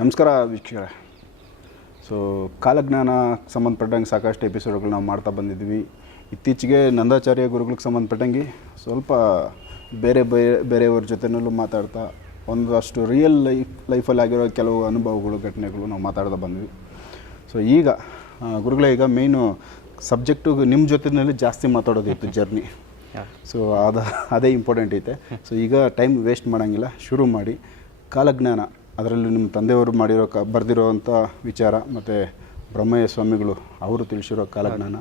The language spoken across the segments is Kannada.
ನಮಸ್ಕಾರ ವೀಕ್ಷಕರೇ. ಸೊ ಕಾಲಜ್ಞಾನ ಸಂಬಂಧಪಟ್ಟಂಗೆ ಸಾಕಷ್ಟು ಎಪಿಸೋಡ್ಗಳು ನಾವು ಮಾಡ್ತಾ ಬಂದಿದ್ವಿ. ಇತ್ತೀಚೆಗೆ ನಂದಾಚಾರ್ಯ ಗುರುಗಳಿಗೆ ಸಂಬಂಧಪಟ್ಟಂಗೆ ಸ್ವಲ್ಪ ಬೇರೆ ಬೇರೆ ಬೇರೆಯವ್ರ ಜೊತೆನಲ್ಲೂ ಮಾತಾಡ್ತಾ ಒಂದಷ್ಟು ರಿಯಲ್ ಲೈಫ್ ಲೈಫಲ್ಲಿ ಆಗಿರೋ ಕೆಲವು ಅನುಭವಗಳು ಘಟನೆಗಳು ನಾವು ಮಾತಾಡ್ತಾ ಬಂದ್ವಿ. ಸೊ ಈಗ ಗುರುಗಳೇ ಈಗ ಮೇಯ್ನು ಸಬ್ಜೆಕ್ಟು ನಿಮ್ಮ ಜೊತೆನಲ್ಲಿ ಜಾಸ್ತಿ ಮಾತಾಡೋದಿತ್ತು ಜರ್ನಿ ಸೊ ಅದ ಅದೇ ಇಂಪಾರ್ಟೆಂಟ್ ಐತೆ. ಸೊ ಈಗ ಟೈಮ್ ವೇಸ್ಟ್ ಮಾಡೋಂಗಿಲ್ಲ. ಶುರು ಮಾಡಿ ಕಾಲಜ್ಞಾನ. ಅದರಲ್ಲಿ ನಿಮ್ಮ ತಂದೆಯವರು ಮಾಡಿರೋ ಕ ಬರೆದಿರೋವಂಥ ವಿಚಾರ ಮತ್ತು ಬ್ರಹ್ಮಯ್ಯ ಸ್ವಾಮಿಗಳು ಅವರು ತಿಳಿಸಿರೋ ಕಾಲಜ್ಞಾನ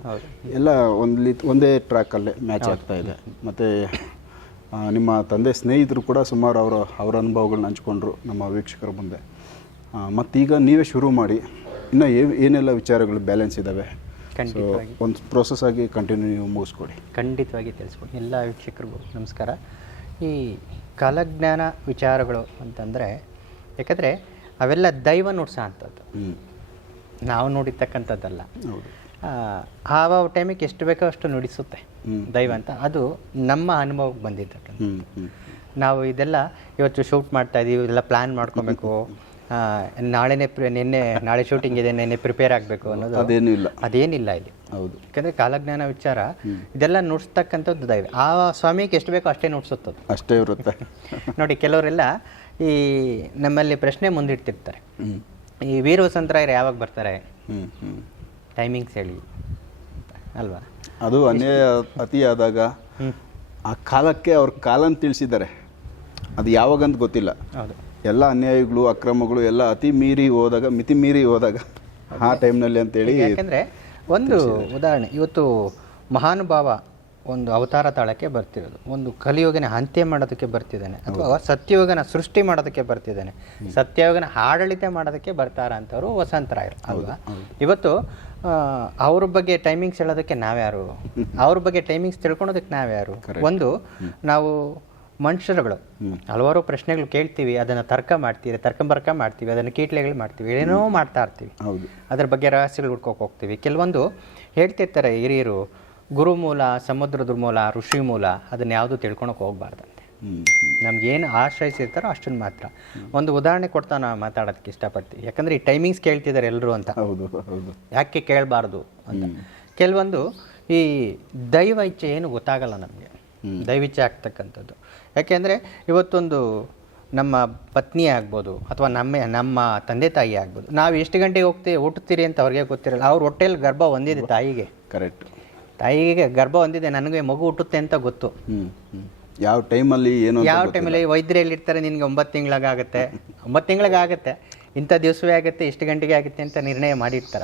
ಎಲ್ಲ ಒಂದು ಒಂದೇ ಟ್ರ್ಯಾಕಲ್ಲೇ ಮ್ಯಾಚ್ ಆಗ್ತಾ ಇದೆ. ಮತ್ತು ನಿಮ್ಮ ತಂದೆ ಸ್ನೇಹಿತರು ಕೂಡ ಸುಮಾರು ಅವರ ಅವರ ಅನುಭವಗಳನ್ನ ಹಂಚ್ಕೊಂಡ್ರು ನಮ್ಮ ವೀಕ್ಷಕರ ಮುಂದೆ. ಮತ್ತೀಗ ನೀವೇ ಶುರು ಮಾಡಿ ಇನ್ನೂ ಏ- ಏನೆಲ್ಲ ವಿಚಾರಗಳು ಬ್ಯಾಲೆನ್ಸ್ ಇದ್ದಾವೆ ಸೊ. ಒಂದು ಪ್ರೋಸೆಸ್ ಆಗಿ ಕಂಟಿನ್ಯೂ ನೀವು ಮುಗಿಸ್ಕೊಡಿ. ಖಂಡಿತವಾಗಿ ತಿಳಿಸ್ಕೊಡಿ. ಎಲ್ಲ ವೀಕ್ಷಕರಿಗೂ ನಮಸ್ಕಾರ. ಈ ಕಾಲಜ್ಞಾನ ವಿಚಾರಗಳು ಅಂತಂದರೆ ಯಾಕಂದರೆ ಅವೆಲ್ಲ ದೈವ ನುಡ್ಸೋ ಅಂಥದ್ದು. ನಾವು ನೋಡಿರ್ತಕ್ಕಂಥದ್ದಲ್ಲ ಆವ ಟೈಮಿಗೆ ಎಷ್ಟು ಬೇಕೋ ಅಷ್ಟು ನುಡಿಸುತ್ತೆ ದೈವ ಅಂತ. ಅದು ನಮ್ಮ ಅನುಭವಕ್ಕೆ ಬಂದಿರ್ತಕ್ಕಂಥ ನಾವು ಇದೆಲ್ಲ ಇವತ್ತು ಶೂಟ್ ಮಾಡ್ತಾ ಇದೀವಿ ಇದೆಲ್ಲ ಪ್ಲ್ಯಾನ್ ಮಾಡ್ಕೋಬೇಕು. ನಾಳೆನೇ ಪ್ರಿ ನಿನ್ನೆ ನಾಳೆ ಶೂಟಿಂಗ್ ಇದೆ ನಿನ್ನೆ ಪ್ರಿಪೇರ್ ಆಗಬೇಕು ಅನ್ನೋದು ಅದೇನೂ ಇಲ್ಲ. ಅದೇನಿಲ್ಲ ಇಲ್ಲಿ. ಹೌದು. ಯಾಕಂದರೆ ಕಾಲಜ್ಞಾನ ವಿಚಾರ ಇದೆಲ್ಲ ನುಡಿಸ್ತಕ್ಕಂಥದ್ದು ದೈವ. ಆ ಸ್ವಾಮಿಗೆ ಎಷ್ಟು ಬೇಕೋ ಅಷ್ಟೇ ನುಡ್ಸುತ್ತದು ಅಷ್ಟೇ ಇರುತ್ತೆ. ನೋಡಿ ಕೆಲವರೆಲ್ಲ ಈ ನಮ್ಮಲ್ಲಿ ಪ್ರಶ್ನೆ ಮುಂದಿಡ್ತಿರ್ತಾರೆ. ಈ ವೀರ ವಸಂತರಾಯರು ಯಾವಾಗ ಬರ್ತಾರೆ? ಟೈಮಿಂಗ್ಸ್ ಹೇಳಿ. ಅಲ್ವಾ? ಅದು ಅನ್ಯಾಯ ಅತಿ ಆದಾಗ ಆ ಕಾಲಕ್ಕೆ ಅವ್ರ ಕಾಲನ ತಿಳಿಸಿದ್ದಾರೆ. ಅದು ಯಾವಾಗಂತ ಗೊತ್ತಿಲ್ಲ. ಎಲ್ಲ ಅನ್ಯಾಯಗಳು ಅಕ್ರಮಗಳು ಎಲ್ಲ ಅತಿ ಮೀರಿ ಹೋದಾಗ ಮಿತಿ ಮೀರಿ ಹೋದಾಗ ಆ ಟೈಮ್ನಲ್ಲಿ ಅಂತೇಳಿ ಯಾಕಂದ್ರೆ ಒಂದು ಉದಾಹರಣೆ ಇವತ್ತು ಮಹಾನುಭಾವ ಒಂದು ಅವತಾರ ತಾಳಕ್ಕೆ ಬರ್ತಿರೋದು. ಒಂದು ಕಲಿಯುಗನ ಅಂತ್ಯ ಮಾಡೋದಕ್ಕೆ ಬರ್ತಿದ್ದಾನೆ. ಅಥವಾ ಸತ್ಯಯುಗನ ಸೃಷ್ಟಿ ಮಾಡೋದಕ್ಕೆ ಬರ್ತಿದ್ದಾನೆ. ಸತ್ಯಯೋಗನ ಆಡಳಿತ ಮಾಡೋದಕ್ಕೆ ಬರ್ತಾರ ಅಂತವರು ವಸಂತರಾಯರು ಅಲ್ವಾ? ಇವತ್ತು ಅವ್ರ ಬಗ್ಗೆ ಟೈಮಿಂಗ್ಸ್ ಹೇಳೋದಕ್ಕೆ ನಾವ್ಯಾರು? ಅವ್ರ ಬಗ್ಗೆ ಟೈಮಿಂಗ್ಸ್ ತಿಳ್ಕೊಳೋದಕ್ಕೆ ನಾವ್ಯಾರು? ಒಂದು ನಾವು ಮನುಷ್ಯರುಗಳು ಹಲವಾರು ಪ್ರಶ್ನೆಗಳು ಕೇಳ್ತೀವಿ. ಅದನ್ನು ತರ್ಕ ಮಾಡ್ತೀವಿ ತರ್ಕಂಬರ್ಕ ಮಾಡ್ತೀವಿ ಅದನ್ನು ಕೀಟ್ಲೆಗಳು ಮಾಡ್ತೀವಿ ಏನೇನೋ ಮಾಡ್ತಾ ಇರ್ತೀವಿ. ಅದ್ರ ಬಗ್ಗೆ ರಹಸ್ಯಗಳು ಹುಡ್ಕೋಕೆ ಹೋಗ್ತೀವಿ. ಕೆಲವೊಂದು ಹೇಳ್ತಿರ್ತಾರೆ ಹಿರಿಯರು ಗುರು ಮೂಲ ಸಮುದ್ರದ ಮೂಲ ಋಷಿ ಮೂಲ ಅದನ್ನ ಯಾವುದು ತಿಳ್ಕೊಳಕ್ಕೆ ಹೋಗ್ಬಾರ್ದಂತೆ. ನಮ್ಗೇನು ಆಶ್ರಯಿಸಿರ್ತಾರೋ ಅಷ್ಟನ್ನು ಮಾತ್ರ. ಒಂದು ಉದಾಹರಣೆ ಕೊಡ್ತಾ ನಾವು ಮಾತಾಡೋದಕ್ಕೆ ಇಷ್ಟಪಡ್ತೀವಿ ಯಾಕಂದ್ರೆ ಈ ಟೈಮಿಂಗ್ಸ್ ಕೇಳ್ತಿದ್ದಾರೆ ಎಲ್ಲರೂ ಅಂತ. ಹೌದು ಹೌದು. ಯಾಕೆ ಕೇಳಬಾರ್ದು ಅಂತ. ಕೆಲವೊಂದು ಈ ದೈವ ಇಚ್ಛೆ ಏನು ಗೊತ್ತಾಗಲ್ಲ ನಮಗೆ. ದೈವಿಚ್ಛೆ ಆಗ್ತಕ್ಕಂಥದ್ದು. ಯಾಕೆಂದರೆ ಇವತ್ತೊಂದು ನಮ್ಮ ಪತ್ನಿ ಆಗ್ಬೋದು ಅಥವಾ ನಮ್ಮ ನಮ್ಮ ತಂದೆ ತಾಯಿ ಆಗ್ಬೋದು. ನಾವು ಎಷ್ಟು ಗಂಟೆಗೆ ಹೋಗ್ತೀವಿ ಹುಟ್ಟುತ್ತೀರಿ ಅಂತ ಅವ್ರಿಗೆ ಗೊತ್ತಿರಲ್ಲ. ಅವ್ರ ಹೊಟ್ಟೆಯಲ್ಲಿ ಗರ್ಭ ಹೊಂದಿದೆ ತಾಯಿಗೆ. ಕರೆಕ್ಟ್ ತಾಯಿಗೆ ಗರ್ಭ ಹೊಂದಿದೆ ನನಗೆ ಮಗು ಹುಟ್ಟುತ್ತೆ ಅಂತ ಗೊತ್ತು. ಹ್ಞೂ ಹ್ಞೂ ಯಾವ ಟೈಮಲ್ಲಿ ಏನು ಯಾವ. ಟೈಮಲ್ಲಿ ವೈದ್ಯರಲ್ಲಿ ಇರ್ತಾರೆ ನಿನಗೆ ಒಂಬತ್ತು ತಿಂಗಳಾಗುತ್ತೆ. ಒಂಬತ್ತು ತಿಂಗಳಿಗಾಗತ್ತೆ ಇಂಥ ದಿವಸವೇ ಆಗುತ್ತೆ ಇಷ್ಟು ಗಂಟೆಗೆ ಆಗುತ್ತೆ ಅಂತ ನಿರ್ಣಯ ಮಾಡಿರ್ತಾರ.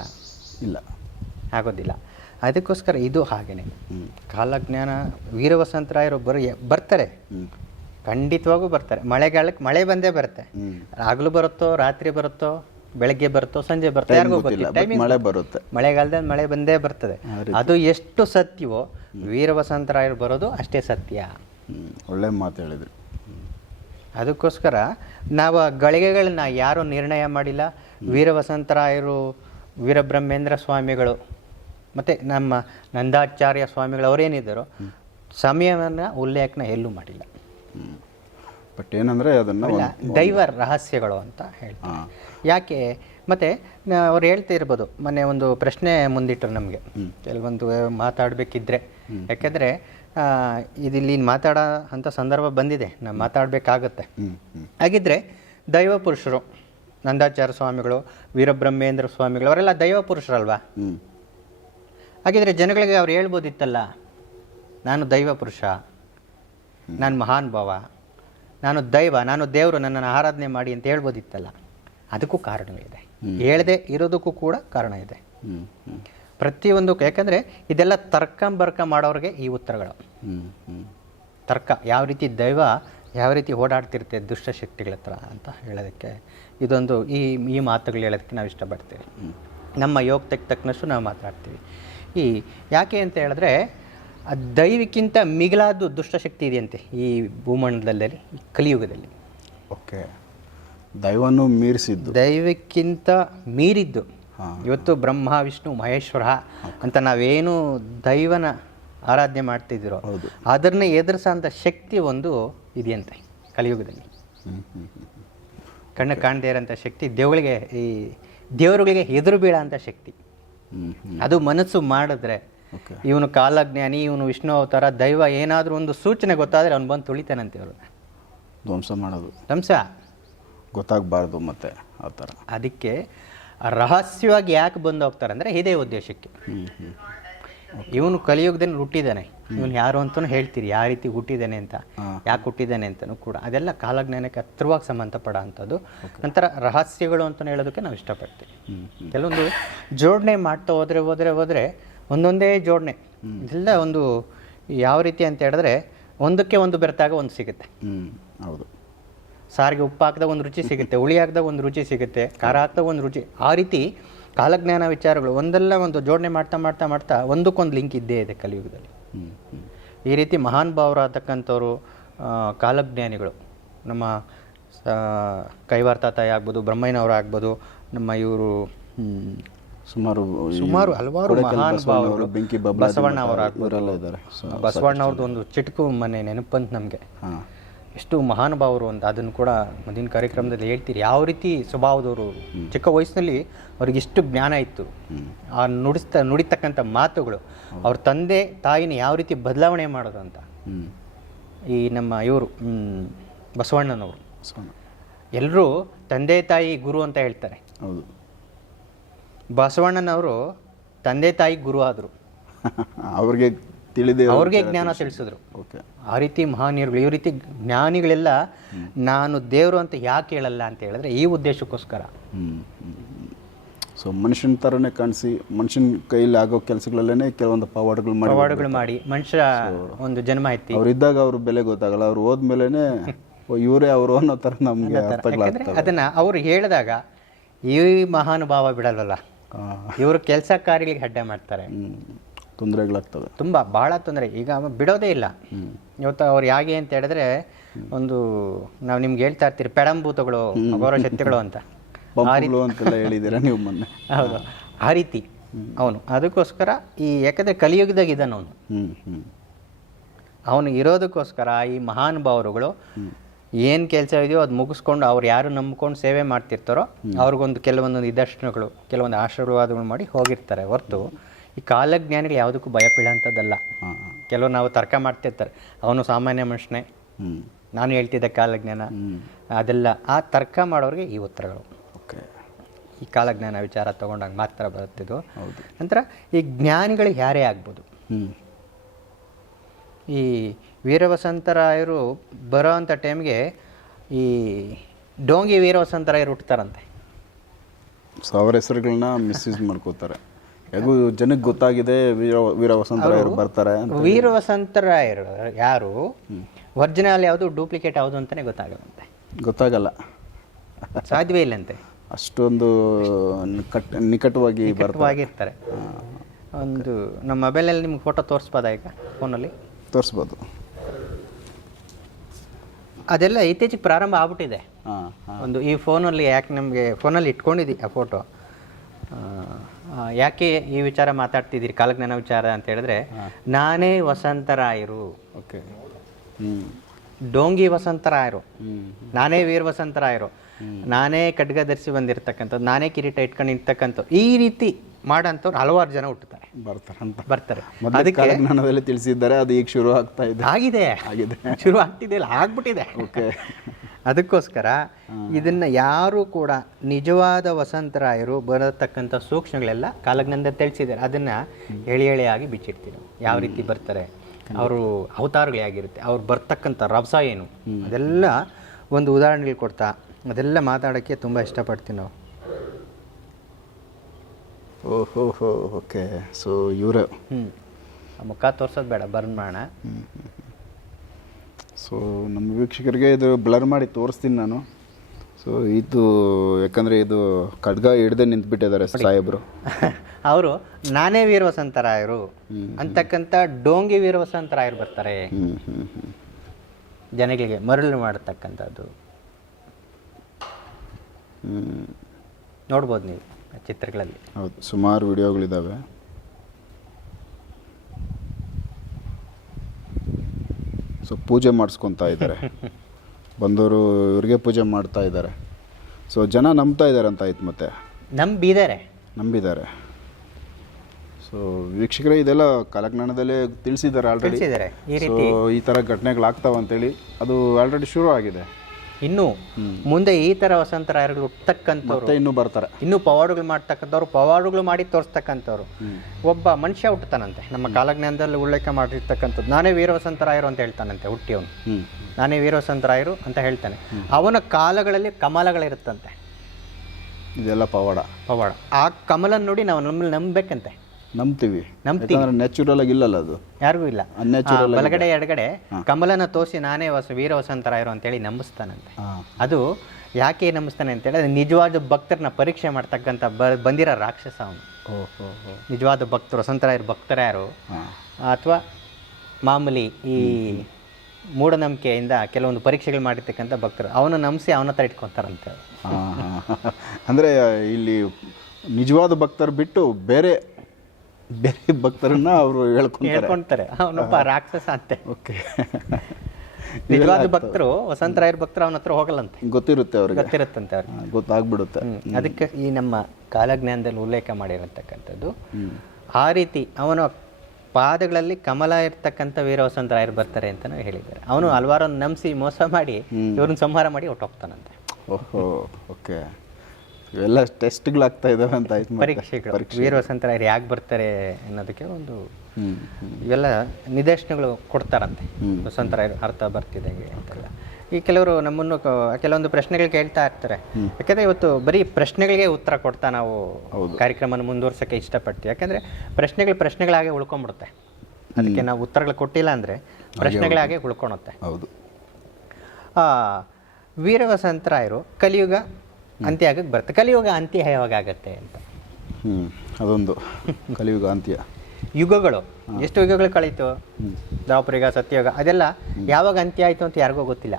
ಇಲ್ಲ. ಆಗೋದಿಲ್ಲ. ಅದಕ್ಕೋಸ್ಕರ ಇದು ಹಾಗೇನೆ. ಹ್ಞೂ ಕಾಲಜ್ಞಾನ ವೀರವಸಂತರಾಯರೊಬ್ಬರು ವಸಂತರಾಯರು ಬರ ಬರ್ತಾರೆ ಖಂಡಿತವಾಗೂ ಬರ್ತಾರೆ. ಮಳೆಗಾಲಕ್ಕೆ ಮಳೆ ಬಂದೇ ಬರುತ್ತೆ. ಹಗಲು ಬರುತ್ತೋ ರಾತ್ರಿ ಬರುತ್ತೋ ಬೆಳಗ್ಗೆ ಬರುತ್ತೋ ಸಂಜೆ ಬರುತ್ತೋ ಯಾರಿಗೂ ಗೊತ್ತಿಲ್ಲ. ಮಳೆ ಬರುತ್ತೆ. ಮಳೆಗಾಲದಲ್ಲಿ ಮಳೆ ಬಂದೇ ಬರ್ತದೆ. ಅದು ಎಷ್ಟು ಸತ್ಯವೋ ವೀರ ವಸಂತರಾಯರು ಬರೋದು ಅಷ್ಟೇ ಸತ್ಯ. ಒಳ್ಳೆ ಮಾತು ಹೇಳಿದ್ರು. ಅದಕ್ಕೋಸ್ಕರ ನಾವು ಗಳಿಗೆಗಳನ್ನ ಯಾರೂ ನಿರ್ಣಯ ಮಾಡಿಲ್ಲ? ವೀರ ವಸಂತರಾಯರು ವೀರಬ್ರಹ್ಮೇಂದ್ರ ಸ್ವಾಮಿಗಳು ಮತ್ತೆ ನಮ್ಮ ನಂದಾಚಾರ್ಯ ಸ್ವಾಮಿಗಳು ಅವರೇನಿದ್ದರು ಸಮಯವನ್ನು ಉಲ್ಲೇಖನ ಎಲ್ಲೂ ಮಾಡಿಲ್ಲ. ಬಟ್ ಏನಂದರೆ ಅದನ್ನು ದೈವ ರಹಸ್ಯಗಳು ಅಂತ ಹೇಳ್ತಾರೆ. ಯಾಕೆ? ಮತ್ತೆ ಅವ್ರು ಹೇಳ್ತಾ ಇರ್ಬೋದು ಮೊನ್ನೆ ಒಂದು ಪ್ರಶ್ನೆ ಮುಂದಿಟ್ಟರು ನಮಗೆ. ಕೆಲವೊಂದು ಮಾತಾಡಬೇಕಿದ್ರೆ. ಯಾಕೆಂದರೆ ಇದಿಲ್ಲಿ ಮಾತಾಡೋ ಅಂತ ಸಂದರ್ಭ ಬಂದಿದೆ. ನಾವು ಮಾತಾಡಬೇಕಾಗತ್ತೆ. ಹಾಗಿದ್ರೆ ದೈವ ಪುರುಷರು ನಂದಾಚಾರ್ಯ ಸ್ವಾಮಿಗಳು ವೀರಬ್ರಹ್ಮೇಂದ್ರ ಸ್ವಾಮಿಗಳು ಅವರೆಲ್ಲ ದೈವ ಪುರುಷರಲ್ವಾ? ಹಾಗಿದ್ರೆ ಜನಗಳಿಗೆ ಅವ್ರು ಹೇಳ್ಬೋದಿತ್ತಲ್ಲ ನಾನು ದೈವ ಪುರುಷ ನಾನು ಮಹಾನ್ ಭಾವ ನಾನು ದೈವ ನಾನು ದೇವರು ನನ್ನನ್ನು ಆರಾಧನೆ ಮಾಡಿ ಅಂತ ಹೇಳ್ಬೋದಿತ್ತಲ್ಲ. ಅದಕ್ಕೂ ಕಾರಣವಿದೆ. ಹೇಳದೆ ಇರೋದಕ್ಕೂ ಕೂಡ ಕಾರಣ ಇದೆ. ಪ್ರತಿಯೊಂದು ಯಾಕಂದರೆ ಇದೆಲ್ಲ ತರ್ಕಂಬರ್ಕ ಮಾಡೋರಿಗೆ ಈ ಉತ್ತರಗಳು. ತರ್ಕ ಯಾವ ರೀತಿ ದೈವ ಯಾವ ರೀತಿ ಓಡಾಡ್ತಿರುತ್ತೆ ದುಷ್ಟಶಕ್ತಿಗಳ ಹತ್ರ ಅಂತ ಹೇಳೋದಕ್ಕೆ ಇದೊಂದು ಈ ಈ ಮಾತುಗಳು ಹೇಳೋದಕ್ಕೆ ನಾವು ಇಷ್ಟಪಡ್ತೀವಿ. ನಮ್ಮ ಯೋಗಕ್ಕೆ ತಕ್ಕನಷ್ಟು ನಾವು ಮಾತಾಡ್ತೀವಿ. ಈ ಯಾಕೆ ಅಂತ ಹೇಳಿದ್ರೆ ದೈವಕ್ಕಿಂತ ಮಿಗಿಲಾದ ದುಷ್ಟಶಕ್ತಿ ಇದೆಯಂತೆ ಈ ಭೂಮಂಡಲದಲ್ಲಿ ಈ ಕಲಿಯುಗದಲ್ಲಿ. ಓಕೆ. ದೈವನು ಮೀರಿಸಿದ್ದು. ದೈವಕ್ಕಿಂತ ಮೀರಿದ್ದು. ಇವತ್ತು ಬ್ರಹ್ಮ ವಿಷ್ಣು ಮಹೇಶ್ವರ ಅಂತ ನಾವೇನು ದೈವನ ಆರಾಧನೆ ಮಾಡ್ತಿದ್ದೀರೋ. ಅದನ್ನ ಎದುರಿಸೋಂಥ ಶಕ್ತಿ ಒಂದು ಇದೆಯಂತೆ ಕಲಿಯುಗದಲ್ಲಿ. ಕಣ್ಣು ಕಾಣದೇ ಇರೋಂಥ ಶಕ್ತಿ ದೇವಗಳಿಗೆ ಈ ದೇವರುಗಳಿಗೆ ಎದುರು ಬೀಳೋಂಥ ಶಕ್ತಿ. ಹ್ಞೂ ಹ್ಞೂ ಅದು ಮನಸ್ಸು ಮಾಡಿದ್ರೆ ಇವನು ಕಾಲಜ್ಞಾನಿ ಇವನು ವಿಷ್ಣು ಅವತಾರ ದೈವ ಏನಾದರೂ ಒಂದು ಸೂಚನೆ ಗೊತ್ತಾದರೆ ಅವ್ನು ಬಂದು ತುಳಿತಾನಂತೆ ಅವರು. ಧ್ವಂಸ ಮಾಡೋದು. ಧ್ವಂಸ? ಗೊತ್ತಾಗಬಾರ್ದು ಮತ್ತೆ ಆ ಥರ ಅದಕ್ಕೆ ರಹಸ್ಯವಾಗಿ ಯಾಕೆ ಬಂದು ಹೋಗ್ತಾರೆ ಅಂದರೆ ಇದೇ ಉದ್ದೇಶಕ್ಕೆ. ಇವನು ಕಲಿಯುಗದಲ್ಲಿ ಹುಟ್ಟಿದ್ದಾನೆ ಇವನು ಯಾರು ಅಂತಲೂ ಹೇಳ್ತೀರಿ ಯಾವ ರೀತಿ ಹುಟ್ಟಿದ್ದಾನೆ ಅಂತ ಯಾಕೆ ಹುಟ್ಟಿದ್ದಾನೆ ಅಂತಲೂ ಕೂಡ. ಅದೆಲ್ಲ ಕಾಲಜ್ಞಾನಕ್ಕೆ ಹತ್ರವಾಗಿ ಸಂಬಂಧಪಡೋ ಅಂಥದ್ದು ನಂತರ ರಹಸ್ಯಗಳು ಅಂತಲೂ ಹೇಳೋದಕ್ಕೆ ನಾವು ಇಷ್ಟಪಡ್ತೀವಿ. ಕೆಲವೊಂದು ಜೋಡಣೆ ಮಾಡ್ತಾ ಹೋದರೆ ಹೋದರೆ ಹೋದರೆ ಒಂದೊಂದೇ ಜೋಡಣೆ. ಇದೆಲ್ಲ ಒಂದು ಯಾವ ರೀತಿ ಅಂತ ಹೇಳಿದ್ರೆ ಒಂದಕ್ಕೆ ಒಂದು ಬೆರೆತಾಗ ಒಂದು ಸಿಗುತ್ತೆ. ಹೌದು. ಸಾರಿಗೆ ಉಪ್ಪು ಹಾಕಿದಾಗ ಒಂದು ರುಚಿ ಸಿಗುತ್ತೆ ಹುಳಿ ಹಾಕಿದಾಗ ಒಂದು ರುಚಿ ಸಿಗುತ್ತೆ ಖಾರ ಹಾಕಿದಾಗ ಒಂದು ರುಚಿ. ಆ ರೀತಿ ಕಾಲಜ್ಞಾನ ವಿಚಾರಗಳು ಒಂದಲ್ಲ ಒಂದು ಜೋಡಣೆ ಮಾಡ್ತಾ ಮಾಡ್ತಾ ಮಾಡ್ತಾ ಒಂದಕ್ಕೊಂದು ಲಿಂಕ್ ಇದ್ದೇ ಇದೆ ಕಲಿಯುಗದಲ್ಲಿ. ಈ ರೀತಿ ಮಹಾನ್ ಭಾವರಾಗತಕ್ಕಂಥವ್ರು ಆ, ಕಾಲಜ್ಞಾನಿಗಳು ನಮ್ಮ ಕೈವಾರ್ತಾತಾಯಿ ಕೈವಾರ ತಾತಾಯಿ ಆಗ್ಬೋದು ಬ್ರಹ್ಮಯ್ಯನವರು ಆಗ್ಬೋದು ನಮ್ಮ ಇವರು ಸುಮಾರು ಸುಮಾರು ಹಲವಾರು ಮಹಾನ್ ಬೆಂಕಿ ಬಸವಣ್ಣ ಅವರ ಇದ್ದಾರೆ. ಬಸವಣ್ಣ ಅವ್ರದ್ದು ಒಂದು ಚಿಟಕು ಮನೆ ನೆನಪಂತ ನಮಗೆ. ಎಷ್ಟು ಮಹಾನುಭಾವರು ಅಂತ ಅದನ್ನು ಕೂಡ ಮುಂದಿನ ಕಾರ್ಯಕ್ರಮದಲ್ಲಿ ಹೇಳ್ತೀರಿ. ಯಾವ ರೀತಿ ಸ್ವಭಾವದವರು ಚಿಕ್ಕ ವಯಸ್ಸಿನಲ್ಲಿ ಅವ್ರಿಗೆ ಎಷ್ಟು ಜ್ಞಾನ ಇತ್ತು. ಆ ನುಡಿಸ್ತಾ ನುಡಿತಕ್ಕಂಥ ಮಾತುಗಳು ಅವ್ರ ತಂದೆ ತಾಯಿನ ಯಾವ ರೀತಿ ಬದಲಾವಣೆ ಮಾಡೋದು ಅಂತ. ಈ ನಮ್ಮ ಇವರು ಬಸವಣ್ಣನವರು. ಬಸವಣ್ಣ. ಎಲ್ಲರೂ ತಂದೆ ತಾಯಿ ಗುರು ಅಂತ ಹೇಳ್ತಾರೆ. ಹೌದು. ಬಸವಣ್ಣನವರು ತಂದೆ ತಾಯಿ ಗುರು ಆದರು. ಅವ್ರಿಗೆ ತಿಳಿದೇ ಅವ್ರಿಗೆ ಜ್ಞಾನ ತಿಳಿಸಿದ್ರು. ಓಕೆ. ಆ ರೀತಿ ಮಹಾನೀಯರುಗಳು ಈ ರೀತಿ ಜ್ಞಾನಿಗಳೆಲ್ಲ ನಾನು ದೇವರು ಅಂತ ಯಾಕೆ ಹೇಳಲ್ಲ ಅಂತ ಹೇಳಿದ್ರೆ ಈ ಉದ್ದೇಶಕ್ಕೋಸ್ಕರ. ಸೊ ಮನುಷ್ಯನ ಥರನೇ ಕಾಣಿಸಿ ಮನುಷ್ಯನ ಕೈಯಲ್ಲಿ ಆಗೋ ಕೆಲಸಗಳಲ್ಲೇ ಕೆಲವೊಂದು ಪವಾಡಗಳು ಮಾಡಿ ಪವಾಡಗಳು ಮಾಡಿ. ಮನುಷ್ಯ ಒಂದು ಜನ್ಮ ಎತ್ತಿ ಅವ್ರಿದ್ದಾಗ ಅವ್ರ ಬೆಲೆ ಗೊತ್ತಾಗಲ್ಲ. ಅವ್ರು ಹೋದ್ಮೇಲೆ ಇವರೇ ಅವರು ಅನ್ನೋ ಥರ ನಮಗೆ ಅದನ್ನ ಅವ್ರು ಹೇಳಿದಾಗ ಈ ಮಹಾನುಭಾವ ಬಿಡಲ್ವಲ್ಲ. ಇವರು ಕೆಲಸ ಕಾರ್ಯಗಳಿಗೆ ಅಡ್ಡ ಮಾಡ್ತಾರೆ ತೊಂದರೆಗಳಾಗ್ತದೆ ತುಂಬ ಭಾಳ ತೊಂದರೆ. ಈಗ ಬಿಡೋದೇ ಇಲ್ಲ. ಇವತ್ತು ಅವ್ರು ಹೇಗೆ ಅಂತ ಹೇಳಿದ್ರೆ ಒಂದು ನಾವು ನಿಮ್ಗೆ ಹೇಳ್ತಾ ಇರ್ತೀರಿ ಪೆಡಂಭೂತಗಳು ಅಗೌರವ ಶಕ್ತಿಗಳು ಅಂತ. ಅಂತೆಲ್ಲ ಹೇಳಿದ್ದೀರಾ ನೀವು ಮೊನ್ನೆ? ಹೌದು. ಆ ರೀತಿ. ಅವನು. ಅದಕ್ಕೋಸ್ಕರ ಈ ಯಾಕಂದ್ರೆ ಕಲಿಯುಗದಾಗ ಇದ್ದಾನೆ ಅವನು. ಅವನು ಇರೋದಕ್ಕೋಸ್ಕರ ಈ ಮಹಾನುಭಾವರುಗಳು ಏನು ಕೆಲಸ ಇದೆಯೋ ಅದು ಮುಗಿಸ್ಕೊಂಡು ಅವ್ರು ಯಾರು ನಂಬ್ಕೊಂಡು ಸೇವೆ ಮಾಡ್ತಿರ್ತಾರೋ ಅವ್ರಿಗೊಂದು ಕೆಲವೊಂದು ನಿದರ್ಶನಗಳು ಕೆಲವೊಂದು ಆಶೀರ್ವಾದಗಳು ಮಾಡಿ ಹೋಗಿರ್ತಾರೆ. ಹೊರತು ಈ ಕಾಲಜ್ಞಾನಿಗಳು ಯಾವುದಕ್ಕೂ ಭಯ ಬೀಳೋಂಥದ್ದಲ್ಲ ಹಾಂ. ನಾವು ತರ್ಕ ಮಾಡ್ತಿರ್ತಾರೆ. ಅವನು ಸಾಮಾನ್ಯ ಮನುಷ್ಯನೇ. ಹ್ಞೂ ನಾನು ಹೇಳ್ತಿದ್ದೆ ಕಾಲಜ್ಞಾನ. ಅದೆಲ್ಲ ಆ ತರ್ಕ ಮಾಡೋರಿಗೆ ಈ ಉತ್ತರಗಳು. ಓಕೆ. ಈ ಕಾಲಜ್ಞಾನ ವಿಚಾರ ತಗೊಂಡಾಗ ಮಾತ್ರ ಬರುತ್ತಿದ್ದು ನಂತರ ಈ ಜ್ಞಾನಿಗಳು ಯಾರೇ ಆಗ್ಬೋದು. ಈ ವೀರವಸಂತರಾಯರು ಬರೋ ಅಂಥ ಟೈಮ್ಗೆ ಈ ಡೋಂಗಿ ವೀರವಸಂತರಾಯರು ಹುಟ್ಟುತ್ತಾರಂತೆ. ಸಾವಿರ ಹೆಸರುಗಳನ್ನ ಮಿಸ್ಯೂಸ್ ಮಾಡ್ಕೋತಾರೆ. ಹೇಗೂ ಜನಕ್ಕೆ ಗೊತ್ತಾಗಿದೆ ವೀರ ವೀರ ವಸಂತರಾಯರು ಬರ್ತಾರೆ ವೀರವಸಂತರಾಯರು ಯಾರು? ಒರಿಜಿನಲ್ ಯಾವುದು ಡೂಪ್ಲಿಕೇಟ್ ಯಾವುದು ಅಂತಲೇ ಗೊತ್ತಾಗಲ್ಲಂತೆ ಗೊತ್ತಾಗಲ್ಲ. ಸಾಧ್ಯವೇ ಇಲ್ಲಂತೆ. ಅಷ್ಟೊಂದು ನಿಕಟ್ ನಿಕಟವಾಗಿ ಬರ್ತಾರೆ. ಕಟ್ಟುವಾಗಿರ್ತಾರೆ ಒಂದು ನಮ್ಮ ಮೊಬೈಲಲ್ಲಿ ನಿಮ್ಗೆ ಫೋಟೋ ತೋರಿಸ್ಬೋದಾ ಈಗ ಫೋನಲ್ಲಿ ತೋರಿಸ್ಬೋದು. ಅದೆಲ್ಲ ಇತ್ತೀಚೆಗೆ ಪ್ರಾರಂಭ ಆಗ್ಬಿಟ್ಟಿದೆ. ಒಂದು ಈ ಫೋನಲ್ಲಿ ಯಾಕೆ ನಮಗೆ ಫೋನಲ್ಲಿ ಇಟ್ಕೊಂಡಿದ್ದಿ ಆ ಫೋಟೋ ಯಾಕೆ ಈ ವಿಚಾರ ಮಾತಾಡ್ತಿದ್ದೀರಿ ಕಾಲಜ್ಞಾನ ವಿಚಾರ ಅಂತ ಹೇಳಿದ್ರೆ ನಾನೇ ವಸಂತರಾಯರು. ಓಕೆ. ಡೋಂಗಿ ವಸಂತರಾಯರು. ಹ್ಞೂ ನಾನೇ ವೀರ ವಸಂತರಾಯರು ನಾನೇ ಖಡ್ಗ ಧರಿಸಿ ಬಂದಿರತಕ್ಕಂಥದ್ದು ನಾನೇ ಕಿರೀಟ ಇಟ್ಕೊಂಡು ಇರ್ತಕ್ಕಂಥ ಈ ರೀತಿ ಮಾಡಂಥವ್ರು ಹಲವಾರು ಜನ ಹುಟ್ಟುತ್ತಾರೆ. ಬರ್ತಾರೆ ಅಂತ. ಬರ್ತಾರೆ. ಅದಕ್ಕೆ ಕಾಲಜ್ಞಾನದಲ್ಲಿ ತಿಳಿಸಿದ್ದಾರೆ ಅದು ಈಗ ಶುರು ಆಗ್ತಾ ಇದೆ. ಆಗಿದೆ. ಆಗಿದೆ. ಶುರು ಆಗ್ತಿದೆ ಇಲ್ಲ ಆಗ್ಬಿಟ್ಟಿದೆ. ಓಕೆ. ಅದಕ್ಕೋಸ್ಕರ ಇದನ್ನ ಯಾರು ಕೂಡ ನಿಜವಾದ ವಸಂತರಾಯರು ಬರತಕ್ಕಂಥ ಸೂಕ್ಷ್ಮಗಳೆಲ್ಲ ಕಾಲಜ್ಞಾನದ ತಿಳಿಸಿದ್ದಾರೆ. ಅದನ್ನ ಎಳೆ ಎಳೆಯಾಗಿ ಬಿಚ್ಚಿಡ್ತೀವಿ. ಯಾವ ರೀತಿ ಬರ್ತಾರೆ ಅವರು ಅವತಾರಗಳೇ ಆಗಿರುತ್ತೆ. ಅವ್ರು ಬರ್ತಕ್ಕಂಥ ರಭಸ ಏನು? ಅದೆಲ್ಲ ಒಂದು ಉದಾಹರಣೆಗಳು ಕೊಡ್ತಾ ಅದೆಲ್ಲ ಮಾತಾಡೋಕ್ಕೆ ತುಂಬ ಇಷ್ಟಪಡ್ತೀವಿ ನಾವು. ಓಹೋ ಹೋ ಓಕೆ. ಸೊ ಇವರು? ಹ್ಞೂ ಮುಖ ತೋರ್ಸೋದು ಬೇಡ ಬರ್ನ್ ಮಾಡೋಣ. ಸೊ ನಮ್ಮ ವೀಕ್ಷಕರಿಗೆ ಇದು ಬ್ಲರ್ ಮಾಡಿ ತೋರಿಸ್ತೀನಿ ನಾನು. ಸೊ ಇದು ಯಾಕಂದರೆ ಇದು ಖಡ್ಗ ಹಿಡ್ದೆ ನಿಂತ್ಬಿಟ್ಟಿದ್ದಾರೆ ಸಾಹೇಬರು. ಅವರು ನಾನೇ ವೀರ ವಸಂತರಾಯರು ಅಂತಕ್ಕಂಥ ಡೋಂಗಿ ವೀರ ವಸಂತರಾಯರು ಬರ್ತಾರೆ. ಜನಗಳಿಗೆ ಮರಳು ಮಾಡತಕ್ಕಂಥದ್ದು. ನೋಡ್ಬೋದು ನೀವು ಆ ಚಿತ್ರಗಳಲ್ಲಿ. ಹೌದು ಸುಮಾರು ವಿಡಿಯೋಗಳಿದ್ದಾವೆ ಸೊ ಪೂಜೆ ಮಾಡಿಸ್ಕೊತಾ ಇದ್ದಾರೆ. ಬಂದವರು ಇವ್ರಿಗೆ ಪೂಜೆ ಮಾಡ್ತಾ ಇದ್ದಾರೆ. ಸೊ ಜನ ನಂಬ್ತಾ ಇದ್ದಾರೆ ಅಂತ ಆಯ್ತು ಮತ್ತೆ. ನಂಬಿದ್ದಾರೆ. ನಂಬಿದ್ದಾರೆ. ಸೊ ವೀಕ್ಷಕರೇ ಇದೆಲ್ಲ ಕಾಲಜ್ಞಾನದಲ್ಲೇ ತಿಳಿಸಿದ್ದಾರೆ ಆಲ್ರೆಡಿ ಈ ಥರ ಘಟನೆಗಳಾಗ್ತಾವಂತೇಳಿ ಅದು ಆಲ್ರೆಡಿ ಶುರು ಆಗಿದೆ ಇನ್ನು ಮುಂದೆ ಈ ತರ ವಸಂತರಾಯರುಗಳು ರಾಯರು ಮತ್ತೆ ಇನ್ನೂ ಬರ್ತಾರೆ. ಇನ್ನು ಪವಾಡುಗಳು ಮಾಡ್ತಕ್ಕಂಥವ್ರು ಪವಾಡುಗಳು ಮಾಡಿ ತೋರಿಸ್ತಕ್ಕಂಥವ್ರು. ಒಬ್ಬ ಮನುಷ್ಯ ಹುಟ್ಟುತ್ತಾನಂತೆ. ನಮ್ಮ ಕಾಲಜ್ಞಾನದಲ್ಲಿ ಉಲ್ಲೇಖ ಮಾಡಿರ್ತಕ್ಕಂಥದ್ದು. ನಾನೇ ವೀರವಸಂತರಾಯರು ಅಂತ ಹೇಳ್ತಾನಂತೆ ಹುಟ್ಟಿಯವನು. ಅವನು ನಾನೇ ವೀರವಸಂತರಾಯರು ಅಂತ ಹೇಳ್ತಾನೆ. ಅವನ ಕಾಲಗಳಲ್ಲಿ ಕಮಲಗಳಿರುತ್ತಂತೆ. ಇದೆಲ್ಲ ಪವಾಡ. ಪವಾಡ. ಆ ಕಮಲ ನೋಡಿ ನಾವು ನಮ್ಮಲ್ಲಿ ನಂಬಬೇಕಂತೆ. ನಂಬ್ತೀವಿ. ನಂಬ್ತೀವಿ. ನ್ಯಾಚುರಲ್ ಆಗಿ ಇಲ್ಲಲ್ಲ ಅದು. ಯಾರಿಗೂ ಇಲ್ಲ. ಅನ್ಯಾಚುರಲ್ ಬಲಗಡೆ ಎಡಗಡೆ ಕಮಲನ ತೋಸಿ ನಾನೇ ವಸ ವೀರ ವಸಂತರಾಯರು ಅಂತೇಳಿ ನಂಬಿಸ್ತಾನಂತೆ. ಅದು ಯಾಕೆ ನಂಬಿಸ್ತಾನೆ ಅಂತೇಳಿ ಅದು ನಿಜವಾದ ಭಕ್ತರನ್ನ ಪರೀಕ್ಷೆ ಮಾಡ್ತಕ್ಕಂಥ ಬ ಬಂದಿರೋ ರಾಕ್ಷಸ ಅವನು. ನಿಜವಾದ ಭಕ್ತರು ವಸಂತರಾಯರು ಭಕ್ತರ್ಯಾರು ಯಾರು? ಅಥವಾ ಮಾಮೂಲಿ ಈ ಮೂಢನಂಬಿಕೆಯಿಂದ ಕೆಲವೊಂದು ಪರೀಕ್ಷೆಗಳು ಮಾಡಿರ್ತಕ್ಕಂಥ ಭಕ್ತರು ಅವನ ನಂಬಿಸಿ ಅವನ ಹತ್ರ ಇಟ್ಕೊತಾರಂತೆ. ಅಂದರೆ ಇಲ್ಲಿ ನಿಜವಾದ ಭಕ್ತರು ಬಿಟ್ಟು ಬೇರೆ ಬೇರೆ ಭಕ್ತರನ್ನ ಅವರು ಹೇಳ್ಕೊಂತಾರೆ. ಹೇಳ್ಕೊಂತಾರೆ. ಅವನೊಬ್ಬ ರಾಕ್ಷಸ ಅಂತೆ. ಓಕೆ. ನಿಜವಾದ ಭಕ್ತರು ವಸಂತರಾಯರ ಭಕ್ತರು ಅವನ ಹತ್ರ ಹೋಗಲ್ಲಂತೆ. ಗೊತ್ತಿರುತ್ತೆ ಅವ್ರಿಗೆ. ಗೊತ್ತಿರುತ್ತಂತೆ ಅವ್ರಿಗೆ. ಗೊತ್ತಾಗ್ಬಿಡುತ್ತೆ. ಅದಕ್ಕೆ ಈ ನಮ್ಮ ಕಾಲಜ್ಞಾನದಲ್ಲಿ ಉಲ್ಲೇಖ ಮಾಡಿರತಕ್ಕಂಥದ್ದು ಆ ರೀತಿ ಅವನ ಪಾದಗಳಲ್ಲಿ ಕಮಲ ಇರ್ತಕ್ಕಂಥ ವೀರ ವಸಂತರಾಯರು ಬರ್ತಾರೆ ಅಂತ ಹೇಳಿದ್ದಾರೆ. ಅವನು ಹಲವಾರು ನಂಬಿಸಿ ಮೋಸ ಮಾಡಿ ಇವ್ರನ್ನ ಸಂಹಾರ ಮಾಡಿ ಹೊಟ್ಟೋಗ್ತಾನಂತೆ ಓಹೋ ಓಕೆ. ಇವೆಲ್ಲ ಟೆಸ್ಟ್ಗಳಾಗ್ತಾ ಇದಾವೆ ಅಂತ ಆಯ್ತು. ಪರೀಕ್ಷೆಗಳು. ವೀರ ವಸಂತರಾಯರು ಯಾಕೆ ಬರ್ತಾರೆ ಅನ್ನೋದಕ್ಕೆ ಒಂದು. ಇವೆಲ್ಲ ನಿದರ್ಶನಗಳು ಕೊಡ್ತಾರಂತೆ. ವಸಂತರಾಯರು ಅರ್ಥ ಬರ್ತಿದೆ ಅಂತೆಲ್ಲ. ಈ ಕೆಲವರು ನಮ್ಮನ್ನು ಕೆಲವೊಂದು ಪ್ರಶ್ನೆಗಳು ಕೇಳ್ತಾ ಇರ್ತಾರೆ. ಯಾಕಂದ್ರೆ ಇವತ್ತು ಬರೀ ಪ್ರಶ್ನೆಗಳಿಗೆ ಉತ್ತರ ಕೊಡ್ತಾ ನಾವು ಕಾರ್ಯಕ್ರಮನ ಮುಂದುವರ್ಸೋಕ್ಕೆ ಇಷ್ಟಪಡ್ತೀವಿ. ಯಾಕಂದ್ರೆ ಪ್ರಶ್ನೆಗಳು ಪ್ರಶ್ನೆಗಳಾಗೆ ಉಳ್ಕೊಂಡ್ಬಿಡುತ್ತೆ ಅದಕ್ಕೆ ನಾವು ಉತ್ತರಗಳು ಕೊಟ್ಟಿಲ್ಲ ಅಂದ್ರೆ ಪ್ರಶ್ನೆಗಳಾಗೆ ಉಳ್ಕೊಳುತ್ತೆ ಹೌದು. ಆ ವೀರ ವಸಂತರಾಯರು ಕಲಿಯುಗ ಅಂತ್ಯ ಆಗಕ್ಕೆ ಬರುತ್ತೆ. ಕಲಿಯುಗ ಅಂತ್ಯ ಆಗತ್ತೆ ಅಂತ. ಹ್ಮ್ ಅದೊಂದು ಕಲಿಯುಗ ಅಂತ್ಯ. ಯುಗಗಳು. ಎಷ್ಟು ಯುಗಗಳು ಕಳೀತು? ದ್ವಾಪರಯುಗ ಸತ್ಯಯುಗ ಅದೆಲ್ಲ ಯಾವಾಗ ಅಂತ್ಯ ಆಯಿತು ಅಂತ ಯಾರಿಗೂ ಗೊತ್ತಿಲ್ಲ.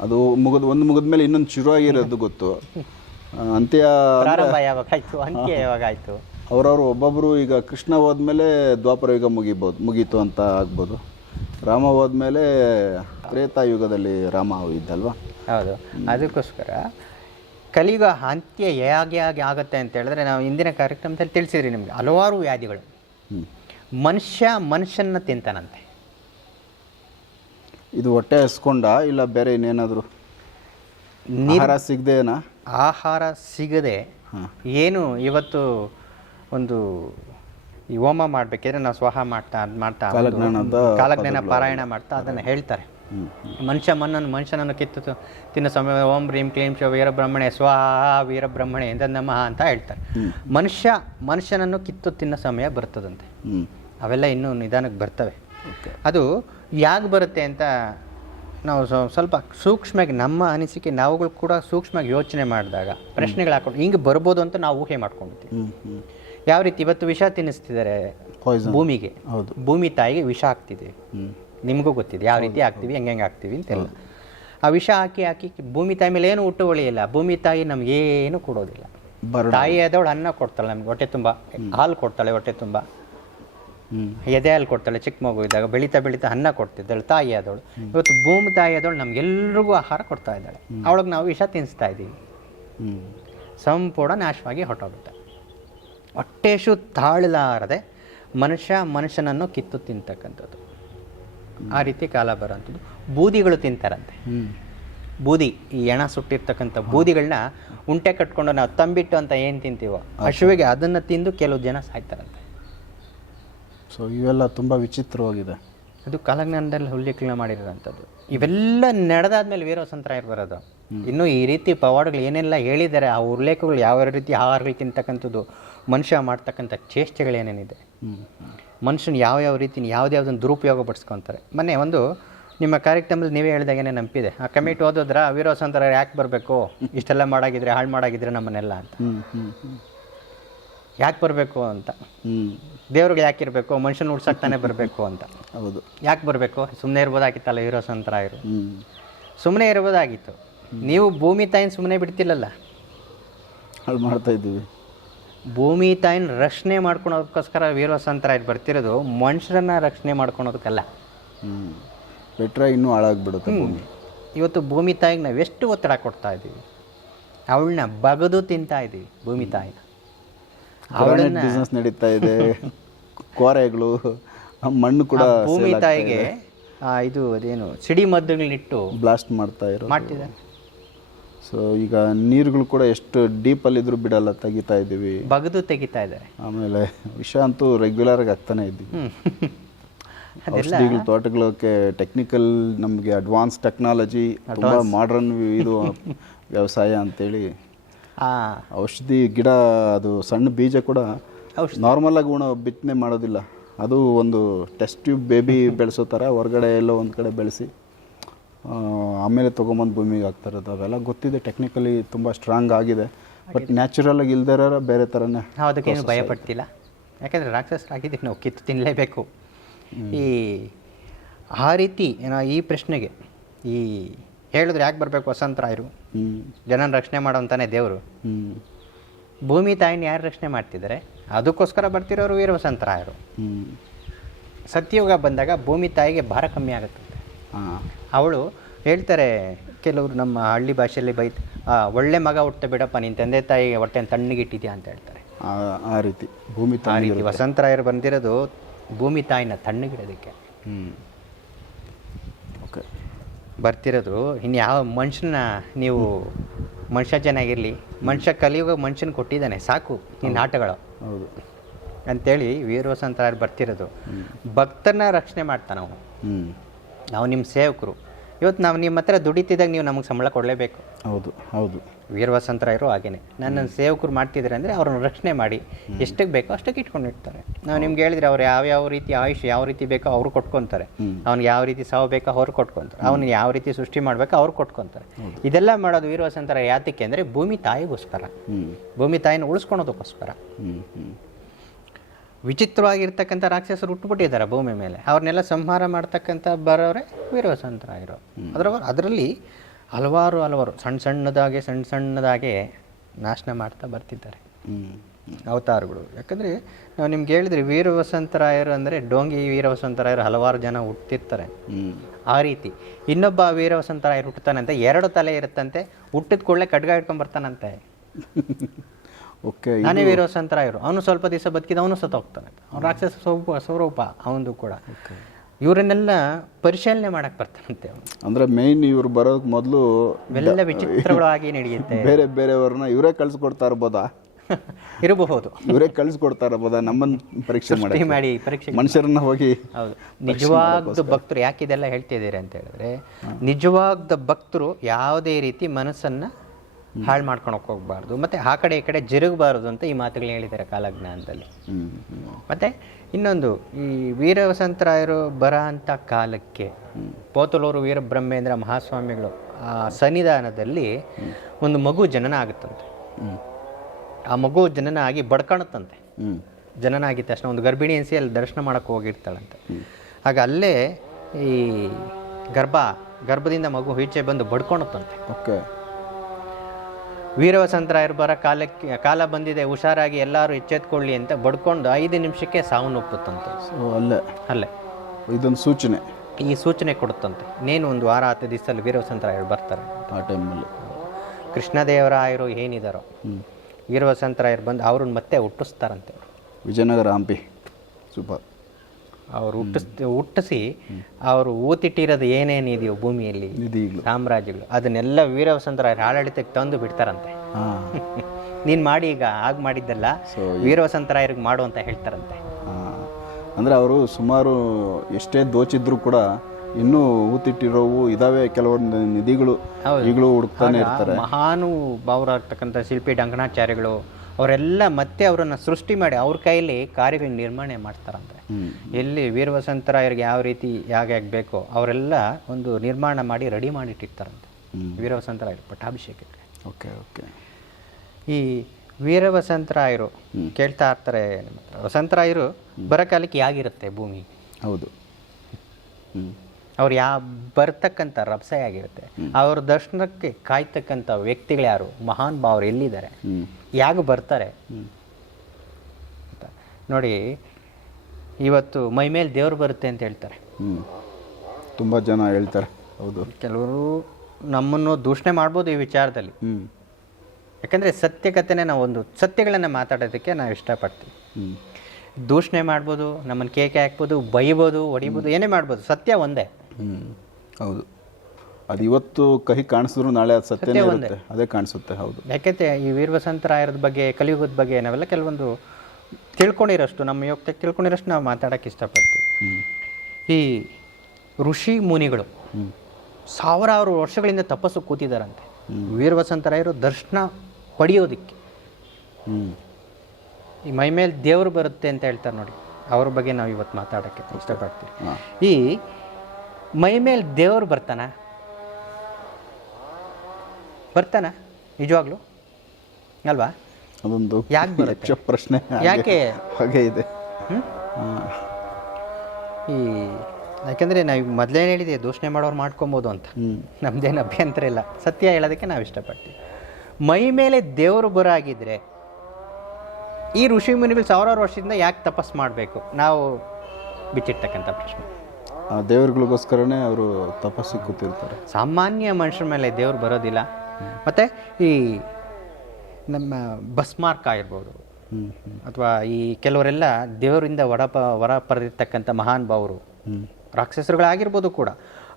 ಅದು ಮುಗಿದ ಒಂದು ಮುಗಿದ ಮೇಲೆ ಇನ್ನೊಂದು ಶುರು ಆಗಿರೋದು ಗೊತ್ತು. ಅಂತ್ಯ ಪ್ರಾರಂಭ ಯಾವಾಗ ಆಯ್ತು? ಅಂತ್ಯ ಯಾವಾಗ ಆಯಿತು? ಅವರವರು ಒಬ್ಬೊಬ್ಬರು ಈಗ ಕೃಷ್ಣ ಹೋದ್ಮೇಲೆ ದ್ವಾಪರ ಯುಗ ಮುಗಿಬೋದು ಮುಗೀತು ಅಂತ ಆಗ್ಬೋದು. ರಾಮ ಹೋದ್ಮೇಲೆ ತ್ರೇತಾಯುಗದಲ್ಲಿ ರಾಮ ಇದ್ದಲ್ವಾ? ಹೌದು. ಅದಕ್ಕೋಸ್ಕರ ಕಲಿಯುಗ ಅಂತ್ಯ ಹೇಗೆ ಹೇಗೆ ಆಗುತ್ತೆ ಅಂತ ಹೇಳಿದ್ರೆ ನಾವು ಇಂದಿನ ಕಾರ್ಯಕ್ರಮದಲ್ಲಿ ತಿಳಿಸಿದ್ರಿ ನಿಮಗೆ. ಹಲವಾರು ವ್ಯಾಧಿಗಳು. ಮನುಷ್ಯ ಮನುಷ್ಯನ ತಿಂತಾನಂತೆ. ಇದು ಹೊಟ್ಟೆ ಹಸ್ಕೊಂಡ ಇಲ್ಲ ಬೇರೆ ಇನ್ನೇನಾದರೂ ನೀರ ಸಿಗದೇನಾ? ಆಹಾರ ಸಿಗದೆ ಏನು ಇವತ್ತು ಒಂದು ಹೋಮ ಮಾಡಬೇಕಿದ್ರೆ ನಾವು ಸ್ವಹ ಮಾಡ್ತಾ ಅದ್ ಮಾಡ್ತಾ ಕಾಲಜ್ಞಾನ ಪಾರಾಯಣ ಮಾಡ್ತಾ ಅದನ್ನು ಹೇಳ್ತಾರೆ. ಮನುಷ್ಯ ಮನ್ನನ್ನು ಮನುಷ್ಯನನ್ನು ಕಿತ್ತು ತಿನ್ನೋ ಸಮಯ ಓಂ ರೀಂ ಕ್ಲೀಂ ಶ ವೀರಬ್ರಹ್ಮಣೆ ಸ್ವಾಹ ವೀರಬ್ರಹ್ಮಣೆ ಎಂದ ನಮಃ ಅಂತ ಹೇಳ್ತಾರೆ. ಮನುಷ್ಯ ಮನುಷ್ಯನನ್ನು ಕಿತ್ತು ತಿನ್ನೋ ಸಮಯ ಬರ್ತದಂತೆ. ಅವೆಲ್ಲ ಇನ್ನೂ ನಿಧಾನಕ್ಕೆ ಬರ್ತವೆ. ಅದು ಯಾಕೆ ಬರುತ್ತೆ ಅಂತ ನಾವು ಸ್ವ- ಸ್ವಲ್ಪ ಸೂಕ್ಷ್ಮವಾಗಿ ನಮ್ಮ ಅನಿಸಿಕೆ ನಾವುಗಳು ಕೂಡ ಸೂಕ್ಷ್ಮವಾಗಿ ಯೋಚನೆ ಮಾಡಿದಾಗ ಪ್ರಶ್ನೆಗಳು ಹಾಕೊಂಡು ಹಿಂಗೆ ಬರ್ಬೋದು ಅಂತ ನಾವು ಊಹೆ ಮಾಡ್ಕೊಂಡಿರ್ತೀವಿ ಯಾವ ರೀತಿ ಇವತ್ತು ವಿಷ ತಿನ್ನಿಸ್ತಿದ್ದಾರೆ ಭೂಮಿಗೆ. ಹೌದು. ಭೂಮಿ ತಾಯಿಗೆ ವಿಷ ಆಗ್ತಿದೆ. ನಿಮಗೂ ಗೊತ್ತಿದೆ. ಯಾವ ರೀತಿ ಹಾಕ್ತೀವಿ ಹೆಂಗೆ ಹೆಂಗೆ ಹಾಕ್ತೀವಿ ಅಂತೆಲ್ಲ ಆ ವಿಷ ಹಾಕಿ ಹಾಕಿ ಭೂಮಿ ತಾಯಿ ಮೇಲೆ ಏನು ಹುಟ್ಟು ಇಲ್ಲ. ಭೂಮಿ ತಾಯಿ ನಮಗೇನು ಕೊಡೋದಿಲ್ಲ. ತಾಯಿ ಆದವಳು ಅನ್ನ ಕೊಡ್ತಾಳೆ ನಮ್ಗೆ ಹೊಟ್ಟೆ ತುಂಬ. ಹಾಲು ಕೊಡ್ತಾಳೆ ಹೊಟ್ಟೆ ತುಂಬ. ಹ್ಮ್. ಎದೆ ಹಾಲು ಕೊಡ್ತಾಳೆ ಚಿಕ್ಕ ಮಗು ಇದ್ದಾಗ ಬೆಳೀತಾ ಬೆಳೀತಾ ಅನ್ನ ಕೊಡ್ತಿದ್ದಾಳೆ ತಾಯಿ ಆದವಳು. ಇವತ್ತು ಭೂಮಿ ತಾಯಿ ಆದವಳು ನಮ್ಗೆಲ್ರಿಗೂ ಆಹಾರ ಕೊಡ್ತಾ ಇದ್ದಾಳೆ. ಅವಳಿಗೆ ನಾವು ವಿಷ ತಿನ್ನಿಸ್ತಾ ಇದ್ದೀವಿ. ಸಂಪೂರ್ಣ ನಾಶವಾಗಿ ಹೊಟ್ಟೋಗುತ್ತೆ ಹೊಟ್ಟೆಶು ತಾಳಲಾರದೆ ಮನುಷ್ಯ ಮನುಷ್ಯನನ್ನು ಕಿತ್ತು ತಿಂತಕ್ಕಂಥದ್ದು. ಆ ರೀತಿ ಕಾಲ ಬರುವಂಥದ್ದು. ಬೂದಿಗಳು ತಿಂತಾರಂತೆ. ಬೂದಿ ಈ ಎಣ ಸುಟ್ಟಿರ್ತಕ್ಕಂಥ ಬೂದಿಗಳನ್ನ ಉಂಟೆ ಕಟ್ಕೊಂಡು ನಾವು ತಂಬಿಟ್ಟು ಅಂತ ಏನು ತಿಂತೀವೋ ಹಸುವಿಗೆ ಅದನ್ನು ತಿಂದು ಕೆಲವು ಜನ ಸಾಯ್ತಾರಂತೆ. ಸೊ ಇವೆಲ್ಲ ತುಂಬ ವಿಚಿತ್ರವಾಗಿದೆ. ಅದು ಕಾಲಜ್ಞಾನದಲ್ಲಿ ಉಲ್ಲೇಖನ ಮಾಡಿರೋಂಥದ್ದು ಇವೆಲ್ಲ ನಡೆದಾದ್ಮೇಲೆ ವೀರವಸಂತರಾಯರು ಬರೋದು. ಇನ್ನು ಈ ರೀತಿ ಪವಾಡಗಳು ಏನೆಲ್ಲ ಹೇಳಿದ್ದಾರೆ ಆ ಉಲ್ಲೇಖಗಳು ಯಾವ ರೀತಿ ಆಹಾರಗಳು ತಿಂತಕ್ಕಂಥದ್ದು ಮನುಷ್ಯ ಮಾಡ್ತಕ್ಕಂಥ ಚೇಷ್ಟೆಗಳೇನೇನಿದೆ? ಮನುಷ್ಯನ ಯಾವ ಯಾವ ರೀತಿ ಯಾವುದ್ಯಾವ್ದನ್ನು ದುರುಪಯೋಗ ಪಡಿಸ್ಕೊತಾರೆ? ಮೊನ್ನೆ ಒಂದು ನಿಮ್ಮ ಕಾರ್ಯಕ್ರಮದಲ್ಲಿ ನೀವೇ ಹೇಳಿದಾಗೇನೆ ನಂಬಿದೆ. ಆ ಕಮಿಟಿ ಓದಿದ್ರ ವೀರವಸಂತರಾಯರು ಯಾಕೆ ಬರಬೇಕು? ಇಷ್ಟೆಲ್ಲ ಮಾಡಾಗಿದ್ರೆ ಹಾಳು ಮಾಡಾಗಿದ್ರೆ ನಮ್ಮನ್ನೆಲ್ಲ ಅಂತ. ಯಾಕೆ ಬರಬೇಕು ಅಂತ. ದೇವ್ರಿಗೆ ಯಾಕೆ ಇರಬೇಕು? ಮನುಷ್ಯನ ಉಡ್ಸಕ್ಕೆ ತಾನೇ ಬರಬೇಕು ಅಂತ. ಹೌದು. ಯಾಕೆ ಬರಬೇಕು? ಸುಮ್ಮನೆ ಇರ್ಬೋದಾಗಿತ್ತಲ್ಲ ಹೀರೋಸ್ ಅಂತರ ಇರು ಸುಮ್ಮನೆ ಇರ್ಬೋದಾಗಿತ್ತು. ನೀವು ಭೂಮಿ ತಾಯಿನ ಸುಮ್ಮನೆ ಬಿಡ್ತಿಲ್ಲಲ್ಲ? ಹಾಳು ಮಾಡ್ತಾ ಇದ್ದೀವಿ. ಭೂಮಿ ತಾಯಿನ ರಕ್ಷಣೆ ಮಾಡ್ಕೊಳೋದಕ್ಕೋಸ್ಕರ ವೀರವಸಂತರಾಯರು ಬರ್ತಿರೋದು ಮನುಷ್ಯರನ್ನ ರಕ್ಷಣೆ ಮಾಡ್ಕೊಳೋದಕ್ಕಲ್ಲ. ಹ್ಞೂ ಬೆಟ್ರೆ ಇನ್ನೂ ಹಾಳಾಗ್ಬಿಡುತ್ತೆ ಭೂಮಿ. ಇವತ್ತು ಭೂಮಿ ತಾಯಿಗೆ ನಾವು ಎಷ್ಟು ಒತ್ತಡ ಕೊಡ್ತಾ ಇದ್ದೀವಿ? ಅವಳನ್ನ ಬಗದು ತಿಂತಾ ಇದ್ದೀವಿ ಭೂಮಿ ತಾಯಿನ ಅವಳನ್ನ ಬಿಸ್ನೆಸ್ ನಡೀತಾ ಇದೆ. ಕೋರೆಗಳು ಮಣ್ಣು ಕೂಡ ಭೂಮಿ ತಾಯಿಗೆ ಆ, ಇದು ಅದೇನು ಸಿಡಿ ಮದ್ದುಗಳನ್ನಿಟ್ಟು ಬ್ಲಾಸ್ಟ್ ಮಾಡ್ತಾ ಇರೋ ಮಾಡ್ತಿದ್ದಾರೆ. ಸೊ ಈಗ ನೀರುಗಳು ಕೂಡ ಎಷ್ಟು ಡೀಪಲ್ಲಿದ್ರೂ ಬಿಡಲ್ಲ ತೆಗಿತಾ ಇದ್ದೀವಿ. ಬಗದು ತೆಗಿತಾ ಇದ್ದಾರೆ. ಆಮೇಲೆ ವಿಷ ಅಂತೂ ರೆಗ್ಯುಲರ್ ಆಗಿ ಆಗ್ತಾನೆ ಇದ್ದೀವಿ. ತೋಟಗಳಕ್ಕೆ ಔಷಧಿಗಳು ತೋಟಗಳಿಗೆ ಟೆಕ್ನಿಕಲ್ ನಮಗೆ ಅಡ್ವಾನ್ಸ್ ಟೆಕ್ನಾಲಜಿ ತುಂಬ ಮಾಡ್ರನ್ ಇದು ವ್ಯವಸಾಯ ಅಂತೇಳಿ. ಔಷಧಿ ಗಿಡ ಅದು ಸಣ್ಣ ಬೀಜ ಕೂಡ ನಾರ್ಮಲ್ ಆಗಿ ಉಣ ಬಿತ್ತನೆ ಮಾಡೋದಿಲ್ಲ. ಅದು ಒಂದು ಟೆಸ್ಟ್ ಟ್ಯೂಬ್ ಬೇಬಿ ಬೆಳೆಸೋ ಥರ ಹೊರಗಡೆ ಎಲ್ಲೋ ಒಂದು ಕಡೆ ಬೆಳೆಸಿ. ಆಮೇಲೆ ತೊಗೊಂಬಂದು ಭೂಮಿಗೆ ಹಾಕ್ತಾರೆ ಅವೆಲ್ಲ ಗೊತ್ತಿದೆ ಟೆಕ್ನಿಕಲಿ ತುಂಬ ಸ್ಟ್ರಾಂಗ್ ಆಗಿದೆ ಬಟ್ ನ್ಯಾಚುರಲ್ ಆಗಿ ಇಲ್ದಿರೋ ಬೇರೆ ಥರನೇ ನಾವು ಅದಕ್ಕೇನು ಭಯ ಪಡ್ತಿಲ್ಲ ಯಾಕಂದರೆ ರಾಕ್ಷಸರಾಗಿದ್ದೀವಿ ನಾವು ಕಿತ್ತು ತಿನ್ನಲೇಬೇಕು ಈ ಆ ರೀತಿ ಏನೋ ಈ ಪ್ರಶ್ನೆಗೆ ಈ ಹೇಳಿದ್ರೆ ಯಾಕೆ ಬರಬೇಕು ವಸಂತರಾಯರು ಹ್ಞೂ ಜನನ ರಕ್ಷಣೆ ಮಾಡೋಂತಾನೆ ದೇವರು. ಹ್ಞೂ ಭೂಮಿ ತಾಯಿನ ಯಾರು ರಕ್ಷಣೆ ಮಾಡ್ತಿದ್ದಾರೆ? ಅದಕ್ಕೋಸ್ಕರ ಬರ್ತಿರೋರು ವೀರ ವಸಂತರಾಯರು ಹ್ಞೂ ಸತ್ಯಯುಗ ಬಂದಾಗ ಭೂಮಿ ತಾಯಿಗೆ ಭಾರ ಕಮ್ಮಿ ಆಗುತ್ತೆ. ಅವಳು ಹೇಳ್ತಾರೆ ಕೆಲವರು ನಮ್ಮ ಹಳ್ಳಿ ಭಾಷೆಯಲ್ಲಿ ಬೈತ್ ಒಳ್ಳೆ ಮಗ ಹುಟ್ಟ ಬಿಡಪ್ಪ ನಿನ್ನ ತಂದೆ ತಾಯಿ ಹೊಟ್ಟೆ ತಣ್ಣಗಿಟ್ಟಿದ್ಯಾ ಅಂತ ಹೇಳ್ತಾರೆ. ಆ ರೀತಿ. ಭೂಮಿ ಆ ತಾಯಿ ರೀತಿ ವಸಂತರಾಯರು ಬಂದಿರೋದು ಭೂಮಿ ತಾಯಿನ ತಣ್ಣಗಿಡೋದಕ್ಕೆ. ಹ್ಞೂ ಓಕೆ. ಬರ್ತಿರೋದು ಇನ್ಯಾವ ಯಾವ ಮನುಷ್ಯನ ನೀವು ಮನುಷ್ಯ ಚೆನ್ನಾಗಿರಲಿ ಮನುಷ್ಯ ಕಲಿಯುವ ಮನುಷ್ಯನ ಕೊಟ್ಟಿದ್ದಾನೆ ಸಾಕು ನಿನ್ನ ಆಟಗಳು. ಹೌದು. ಅಂತೇಳಿ ವೀರ ವಸಂತರಾಯರು ಬರ್ತಿರೋದು. ಭಕ್ತನ ರಕ್ಷಣೆ ಮಾಡ್ತಾನೆ ನಾವು ಹ್ಞೂ ನಾವು ನಿಮ್ಮ ಸೇವಕರು. ಇವತ್ತು ನಾವು ನಿಮ್ಮ ಹತ್ರ ದುಡಿತಿದ್ದಾಗ ನೀವು ನಮಗೆ ಸಂಬಳ ಕೊಡಲೇಬೇಕು. ಹೌದು ಹೌದು. ವೀರವಾಸಂತರ ಇರೋ ಹಾಗೇನೆ. ನನ್ನ ಸೇವಕರು ಮಾಡ್ತಿದ್ದಾರೆ ಅಂದರೆ ಅವ್ರನ್ನ ರಕ್ಷಣೆ ಮಾಡಿ ಎಷ್ಟಕ್ಕೆ ಬೇಕೋ ಅಷ್ಟಕ್ಕೆ ಇಟ್ಕೊಂಡಿರ್ತಾರೆ ನಾವು ನಿಮ್ಗೆ ಹೇಳಿದ್ರೆ ಅವ್ರು ಯಾವ ರೀತಿ ಆಯುಷ್ ಯಾವ ರೀತಿ ಬೇಕೋ ಅವರು ಕೊಟ್ಕೊತಾರೆ. ಅವ್ನಿಗೆ ಯಾವ ರೀತಿ ಸಾವು ಬೇಕೋ ಅವ್ರು ಕೊಟ್ಕೊತಾರೆ. ಅವ್ನಿಗೆ ಯಾವ ರೀತಿ ಸೃಷ್ಟಿ ಮಾಡಬೇಕೋ ಅವ್ರು ಕೊಟ್ಕೊತಾರೆ. ಇದೆಲ್ಲ ಮಾಡೋದು ವೀರವಾಸಂತರ ಯಾತಕ್ಕೆ ಅಂದರೆ ಭೂಮಿ ತಾಯಿಗೋಸ್ಕರ. ಭೂಮಿ ತಾಯಿನ ಉಳಿಸ್ಕೊಳೋದಕ್ಕೋಸ್ಕರ. ವಿಚಿತ್ರವಾಗಿರ್ತಕ್ಕಂಥ ರಾಕ್ಷಸರು ಹುಟ್ಟುಬಿಟ್ಟಿದ್ದಾರೆ ಭೂಮಿ ಮೇಲೆ. ಅವ್ರನ್ನೆಲ್ಲ ಸಂಹಾರ ಮಾಡ್ತಕ್ಕಂಥ ಬರೋರೆ ವೀರವಸಂತರಾಗಿರೋ ಅದರ ಅದರಲ್ಲಿ ಹಲವಾರು ಹಲವಾರು ಸಣ್ಣ ಸಣ್ಣದಾಗೆ ಸಣ್ಣ ಸಣ್ಣದಾಗೆ ನಾಶನ ಮಾಡ್ತಾ ಬರ್ತಿದ್ದಾರೆ. ಅವತಾರಗಳು. ಯಾಕಂದರೆ ನಾವು ನಿಮ್ಗೆ ಹೇಳಿದ್ರಿ ವೀರ ವಸಂತರಾಯರು ಅಂದರೆ ಡೋಂಗಿ ವೀರ ವಸಂತರಾಯರು ಹಲವಾರು ಜನ ಹುಟ್ಟಿರ್ತಾರೆ. ಆ ರೀತಿ. ಇನ್ನೊಬ್ಬ ವೀರ ವಸಂತರಾಯರು ಹುಟ್ಟುತ್ತಾನಂತೆ, ಎರಡು ತಲೆ ಇರುತ್ತಂತೆ ಹುಟ್ಟಿದ ಕೂಡಲೇ ಖಡ್ಗ ಇಟ್ಕೊಂಡ್ ಬರ್ತಾನಂತೆ. ಓಕೆ ನಾನೇ ವೀರಸಂತರ ಇವರು. ಅವನು ಸ್ವಲ್ಪ ದಿವಸ ಬದುಕಿದ ಅವನು ಸತ್ತ ಹೋಗ್ತಾನೆ. ಅವ್ನು ರಾಕ್ಷಸ ಸ್ವರೂಪ ಸ್ವರೂಪ ಅವನದು ಕೂಡ. ಇವರನ್ನೆಲ್ಲ ಪರಿಶೀಲನೆ ಮಾಡಕ್ ಬರ್ತಾನಂತೆ ಅಂದ್ರೆ ಮೇನ್ ಇವ್ರು ಬರೋದಕ್ಕೆ ಮೊದಲು ಎಲ್ಲ ವಿಚಿತ್ರಗಳಾಗಿ ನಡೆಯುತ್ತೆ. ಬೇರೆ ಬೇರೆಯವ್ರನ್ನ ಇವರೇ ಕಳ್ಸಿಕೊಡ್ತಾ ಇರ್ಬೋದಾ ಇರಬಹುದು. ಇವರೇ ಕಳಿಸ್ಕೊಡ್ತಾ ಇರ್ಬೋದಾ ನಮ್ಮನ್ನ ಪರೀಕ್ಷೆ ಮಾಡಿ ಮಾಡಿ ಪರೀಕ್ಷೆ ಮನುಷ್ಯರನ್ನ ಹೋಗಿ ಹೌದು. ನಿಜವಾದ ಭಕ್ತರು ಯಾಕಿದೆಲ್ಲ ಹೇಳ್ತಿದ್ದೀರಿ ಅಂತ ಹೇಳಿದ್ರೆ ನಿಜವಾದ ಭಕ್ತರು ಯಾವುದೇ ರೀತಿ ಮನಸ್ಸನ್ನ ಹಾಳು ಮಾಡ್ಕೊಳಕ್ ಹೋಗ್ಬಾರ್ದು. ಮತ್ತೆ ಆ ಕಡೆ ಈ ಕಡೆ ಜರುಗಬಾರ್ದು ಅಂತ ಈ ಮಾತುಗಳನ್ನ ಹೇಳಿದ್ದಾರೆ ಕಾಲಜ್ಞಾನದಲ್ಲಿ. ಮತ್ತೆ ಇನ್ನೊಂದು ಈ ವೀರ ವಸಂತರಾಯರು ಬರ ಅಂತ ಕಾಲಕ್ಕೆ ಪೋತಲೂರು ವೀರಬ್ರಹ್ಮೇಂದ್ರ ಮಹಾಸ್ವಾಮಿಗಳು ಆ ಸನ್ನಿಧಾನದಲ್ಲಿ ಒಂದು ಮಗು ಜನನ ಆಗುತ್ತಂತೆ ಆ ಮಗು ಜನನ ಆಗಿ ಬಡ್ಕಣತ್ತಂತೆ. ಹ್ಞೂ ಜನನ ಆಗಿದ ತಕ್ಷಣ ಒಂದು ಗರ್ಭಿಣಿ ಅನ್ಸಿ ಅಲ್ಲಿ ದರ್ಶನ ಮಾಡಕ್ಕೆ ಹೋಗಿರ್ತಾಳಂತೆ. ಆಗ ಅಲ್ಲೇ ಈ ಗರ್ಭ ಗರ್ಭದಿಂದ ಮಗು ಈಚೆ ಬಂದು ಬಡ್ಕೊಳತ್ತಂತೆ ಓಕೆ. ವೀರವಸಂತರಾಯರು ಬರೋ ಕಾಲಕ್ಕೆ ಕಾಲ ಬಂದಿದೆ ಹುಷಾರಾಗಿ ಎಲ್ಲರೂ ಎಚ್ಚೆತ್ಕೊಳ್ಳಿ ಅಂತ ಬಡ್ಕೊಂಡು ಐದು ನಿಮಿಷಕ್ಕೆ ಸಾವನ್ನಪ್ಪುತ್ತಂತೆ ಅಲ್ಲೇ. ಅಲ್ಲೇ. ಇದೊಂದು ಸೂಚನೆ. ಈ ಸೂಚನೆ ಕೊಡುತ್ತಂತೆ. ಇನ್ನೇನು ಒಂದು ವಾರ ಹತ್ತು ದಿವಸದಲ್ಲಿ ವೀರವಸಂತರಾಯರು ಬರ್ತಾರೆ. ಆ ಟೈಮಲ್ಲಿ. ಕೃಷ್ಣದೇವರಾಯರು ಏನಿದಾರೋ ವೀರವಸಂತರಾಯರು ಬಂದು ಅವ್ರನ್ನ ಮತ್ತೆ ಹುಟ್ಟಿಸ್ತಾರಂತೆ. ವಿಜಯನಗರ ಹಂಪಿ. ಸೂಪರ್. ಅವ್ರು ಹುಟ್ಟಿಸ್ ಹುಟ್ಟಿಸಿ ಅವರು ಊತಿಟ್ಟಿರೋದು ಏನೇನಿದೆಯೋ ಭೂಮಿಯಲ್ಲಿ? ನಿಧಿ ಈಗಲೂ ಸಾಮ್ರಾಜ್ಯಗಳು. ಅದನ್ನೆಲ್ಲ ವೀರವಸಂತರಾಯರ ಆಡಳಿತಕ್ಕೆ ತಂದು ಬಿಡ್ತಾರಂತೆ. ನೀನು ಮಾಡಿ ಈಗ ಆಗ ಮಾಡಿದ್ದಲ್ಲ ವೀರವಸಂತರಾಯರಿಗೆ ಮಾಡು ಅಂತ ಹೇಳ್ತಾರಂತೆ. ಅಂದರೆ ಅವರು ಸುಮಾರು ಎಷ್ಟೇ ದೋಚಿದ್ರು ಕೂಡ ಇನ್ನೂ ಊತಿಟ್ಟಿರೋವು ಇದಾವೆ ಕೆಲವೊಂದು ನಿಧಿಗಳು. ಈಗಲೂ ಹುಡುಕ್ತಾನೆ ಇರ್ತಾರೆ. ಮಹಾನು ಭಾವರಾಗ್ತಕ್ಕಂಥ ಶಿಲ್ಪಿ ಡಂಕಣಾಚಾರ್ಯಗಳು ಅವರೆಲ್ಲ ಮತ್ತೆ ಅವರನ್ನು ಸೃಷ್ಟಿ ಮಾಡಿ ಅವ್ರ ಕೈಯಲ್ಲಿ ಕಾರ್ಯಗಳ ನಿರ್ಮಾಣ ಮಾಡ್ತಾರಂತೆ. ಎಲ್ಲಿ ವೀರವಸಂತರಾಯರಿಗೆ ಯಾವ ರೀತಿ ಯಾಗ ಯಾಗ ಬೇಕೋ ಅವರೆಲ್ಲ ಒಂದು ನಿರ್ಮಾಣ ಮಾಡಿ ರೆಡಿ ಮಾಡಿಟ್ಟಿರ್ತಾರಂತೆ. ವೀರವಸಂತರಾಯರು ಪಟ್ಟಾಭಿಷೇಕಕ್ಕೆ. Okay okay. ಈ ವೀರವಸಂತರಾಯರು ಕೇಳ್ತಾ ಇರ್ತಾರೆ. ವಸಂತರಾಯರು ಬರಕಾಲಕ್ಕೆ ಯಾಗಿರುತ್ತೆ ಭೂಮಿ? ಹೌದು. ಹ್ಞೂ ಅವ್ರು ಯಾ ಬರ್ತಕ್ಕಂಥ ರಭಸ ಆಗಿರುತ್ತೆ ಅವ್ರ ದರ್ಶನಕ್ಕೆ ಕಾಯ್ತಕ್ಕಂಥ ವ್ಯಕ್ತಿಗಳು ಯಾರು? ಮಹಾನ್ ಭಾವರು ಎಲ್ಲಿದ್ದಾರೆ? ಯಾಕೆ ಬರ್ತಾರೆ? ನೋಡಿ ಇವತ್ತು ಮೈ ಮೇಲೆ ದೇವ್ರು ಬರುತ್ತೆ ಅಂತ ಹೇಳ್ತಾರೆ. ತುಂಬ ಜನ ಹೇಳ್ತಾರೆ. ಹೌದು. ಕೆಲವರು ನಮ್ಮನ್ನು ದೂಷಣೆ ಮಾಡ್ಬೋದು ಈ ವಿಚಾರದಲ್ಲಿ. ಯಾಕಂದರೆ ಸತ್ಯಕತೆನೇ ನಾವು ಒಂದು ಸತ್ಯಗಳನ್ನು ಮಾತಾಡೋದಕ್ಕೆ ನಾವು ಇಷ್ಟಪಡ್ತೀವಿ. ದೂಷಣೆ ಮಾಡ್ಬೋದು ನಮ್ಮನ್ನು ಕೇಕೆ ಹಾಕ್ಬೋದು ಬೈಬೋದು ಹೊಡಿಬೋದು ಏನೇ ಮಾಡ್ಬೋದು ಸತ್ಯ ಒಂದೇ. ಹ್ಞೂ ಹೌದು. ಅದು ಇವತ್ತು ಕಹಿ ಕಾಣಿಸಿದ್ರು ನಾಳೆ ಅದು ಸತ್ಯನೇ ಇರುತ್ತೆ. ಅದೇ ಕಾಣಿಸುತ್ತೆ ಹೌದು. ಯಾಕೆ ಈ ವೀರವಸಂತರಾಯರದ ಬಗ್ಗೆ ಕಲಿಯುಗದ ಬಗ್ಗೆ ನಾವೆಲ್ಲ ಕೆಲವೊಂದು ತಿಳ್ಕೊಂಡಿರೋಷ್ಟು ನಮ್ಮ ಯೋಗ್ಯತೆ ತಿಳ್ಕೊಂಡಿರೋಷ್ಟು ನಾವು ಮಾತಾಡೋಕ್ಕೆ ಇಷ್ಟಪಡ್ತೀವಿ. ಈ ಋಷಿ ಮುನಿಗಳು ಸಾವಿರಾರು ವರ್ಷಗಳಿಂದ ತಪಸ್ಸು ಕೂತಿದ್ದಾರಂತೆ ವೀರವಸಂತರಾಯರು ದರ್ಶನ ಪಡೆಯೋದಕ್ಕೆ. ಈ ಮೈ ಮೇಲೆ ದೇವರು ಬರುತ್ತೆ ಅಂತ ಹೇಳ್ತಾರೆ ನೋಡಿ. ಅವ್ರ ಬಗ್ಗೆ ನಾವು ಇವತ್ತು ಮಾತಾಡೋಕ್ಕೆ ಇಷ್ಟಪಡ್ತೀವಿ. ಈ ಮೈ ಮೇಲೆ ದೇವರು ಬರ್ತಾನ? ಬರ್ತಾನ? ನಿಜವಾಗ್ಲೂ? ಅಲ್ವಾ? ಅದೊಂದು ಯಾಕೆ ಬರುತ್ತೆ? ಪ್ರಶ್ನೆ ಯಾಕೆ? ಹಾಗೆ ಇದೆ. ಈ ಯಾಕೆಂದರೆ ನಾವು ಮೊದಲೇ ಹೇಳಿದೆ ದೂಷಣೆ ಮಾಡೋರು ಮಾಡ್ಕೊಬೋದು ಅಂತ. ನಮ್ದೇನು ಅಭ್ಯಂತರ ಇಲ್ಲ. ಸತ್ಯ ಹೇಳೋದಕ್ಕೆ ನಾವು ಇಷ್ಟಪಡ್ತೀವಿ. ಮೈ ಮೇಲೆ ದೇವರು ಬರಾಗಿದ್ದರೆ ಈ ಋಷಿ ಮುನಿಗಳು ಸಾವಿರಾರು ವರ್ಷದಿಂದ ಯಾಕೆ ತಪಸ್ ಮಾಡಬೇಕು? ನಾವು ಬಿಚ್ಚಿರ್ತಕ್ಕಂಥ ಪ್ರಶ್ನೆ. ಆ ದೇವರುಗಳಿಗೋಸ್ಕರನೇ ಅವರು ತಪಸ್ಸು ಕೂತಿರ್ತಾರೆ. ಸಾಮಾನ್ಯ ಮನುಷ್ಯರ ಮೇಲೆ ದೇವರು ಬರೋದಿಲ್ಲ. ಮತ್ತು ಈ ನಮ್ಮ ಬಸ್ಮಾರ್ಕ ಇರ್ಬೋದು. ಹ್ಞೂ ಅಥವಾ ಈ ಕೆಲವರೆಲ್ಲ ದೇವರಿಂದ ವರ ಪ ವರ ಪಡೆದಿರ್ತಕ್ಕಂಥ ಮಹಾನ್ ಭಾವರು ರಾಕ್ಷಸರುಗಳಾಗಿರ್ಬೋದು ಕೂಡ.